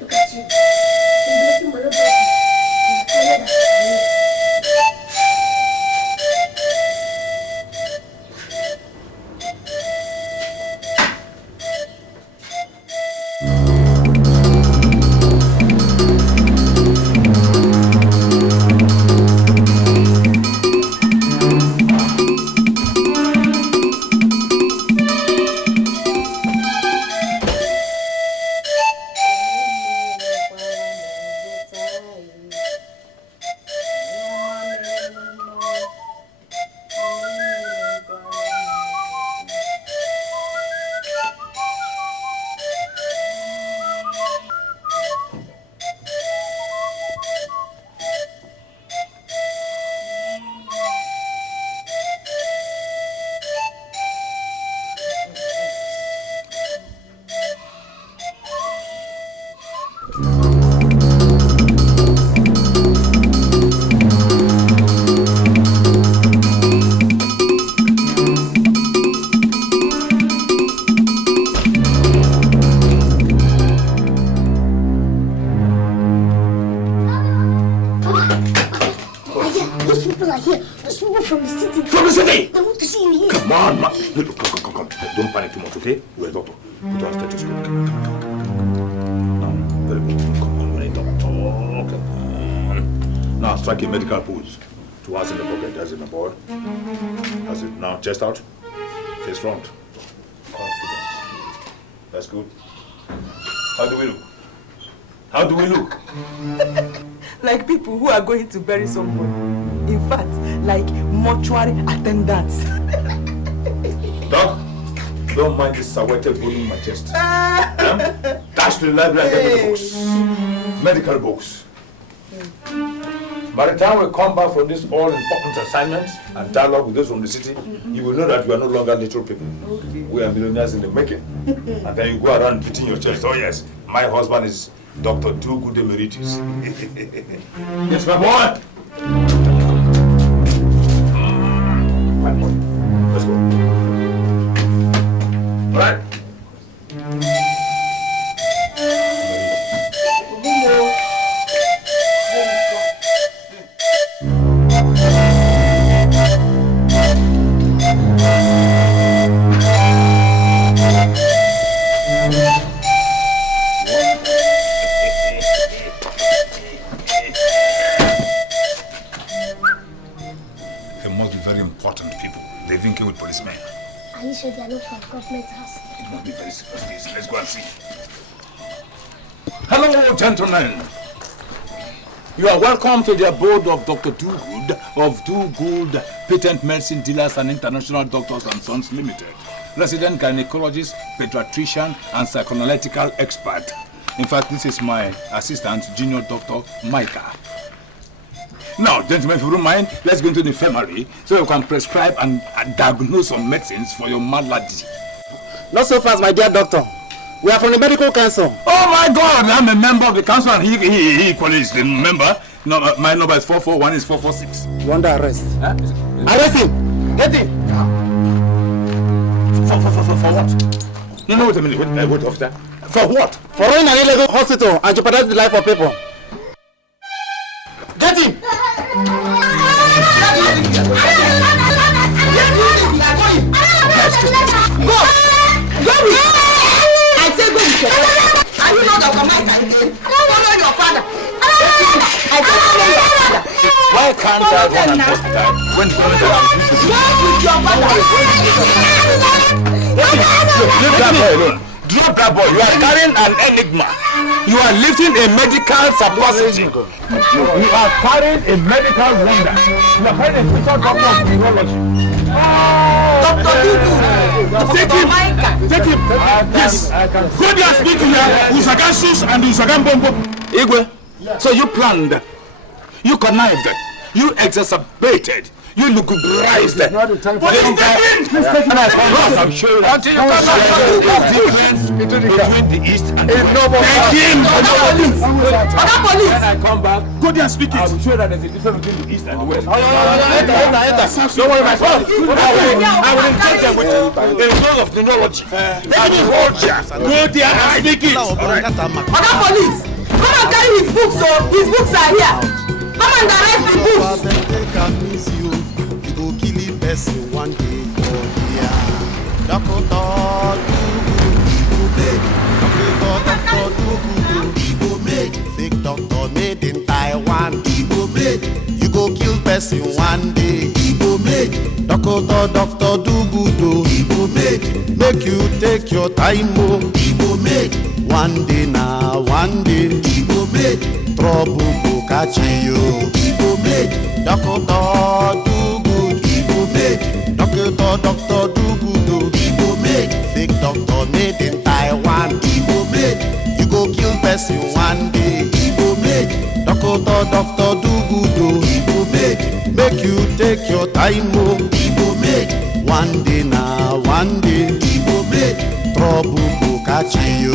Look at you. Come on, man. Look, come. Don't panic too much, okay? You're a doctor. Put on stethoscope. Come. Now strike a medical pose. 2 hands in the pocket, that's it, my boy. That's it. Now chest out, face front. Confidence. That's good. How do we look? How do we look? Like people who are going to bury someone. In fact, like mortuary attendants. Doc, don't mind this sawete bone in my chest. Dash to the library and get the books. Medical books. By the time we come back from this all-important assignment and dialogue with those from the city, you will know that we are no longer little people. Okay. We are millionaires in the making. And then you go around beating your chest. Oh yes, my husband is Dr. Do-Good Emeritus. Yes, my boy! My boy. Let's go. All right. With policemen. Are you sure they are not from government house? It must be very serious. Let's go and see. Hello, gentlemen. You are welcome to the abode of Dr. Do-Good of Do-Good Patent Medicine Dealers and International Doctors and Sons Limited. Resident gynecologist, pediatrician, and psychoanalytical expert. In fact, this is my assistant, Junior Dr. Micah. Now, gentlemen, if you don't mind, let's go into the infirmary so you can prescribe and diagnose some medicines for your malady. Not so fast, my dear doctor. We are from the medical council. Oh my God, I'm a member of the council and he equally is the member. No, my number is 441, is 446. You under arrest. Huh? Arrest him! Get him! For what? No, wait a minute. Wait, officer. For what? For running an illegal hospital and jeopardizing the life of people. Get him! Go! Go with you! I say go with your father. Are you not Dr. Mike again? Follow your father. I say follow your father. Why can't I run an hospital when go with your father. Leave that boy alone. Drop that boy. You are carrying an enigma. You are lifting a medical suppository. You are carrying a medical wonder. You are carrying a special doctor of neurology. Dr. Dudu. Take him. Take him. Yes. Go there and speak to your Usagansus and Usagambombo. Igwe, so you planned, you connived, you exacerbated, you lucubrized. Please take him. I'm sure until you come back the difference between the East and the West. Take him. Other police. When I come back, go there and speak it. I will show that there's a difference between the East and the West. Enter. Don't worry, my son. I will engage them with a role of neurology. Go there and speak it. Other police. Come and carry his books, so his books are here. Come and arrest the books. You go kill him person one day for here. Doctor Igbo made. Fake doctor made in Taiwan. Igbo made. You go kill person one day. Igbo made. Doctor Do-Good. Igbo made. Make you take your time, oh. Igbo made. One day now, one day. Igbo made. Trouble go catch you. Igbo made. Doctor Do-Good. Igbo made. Doctor Do-Good. Igbo made. Fake doctor made in Taiwan. Igbo made. You go kill person one day. Igbo made. Doctor Do-Good. Igbo made. Make you take your time, oh. Igbo made. One day now, one day. Ibube. Trouble go catch you.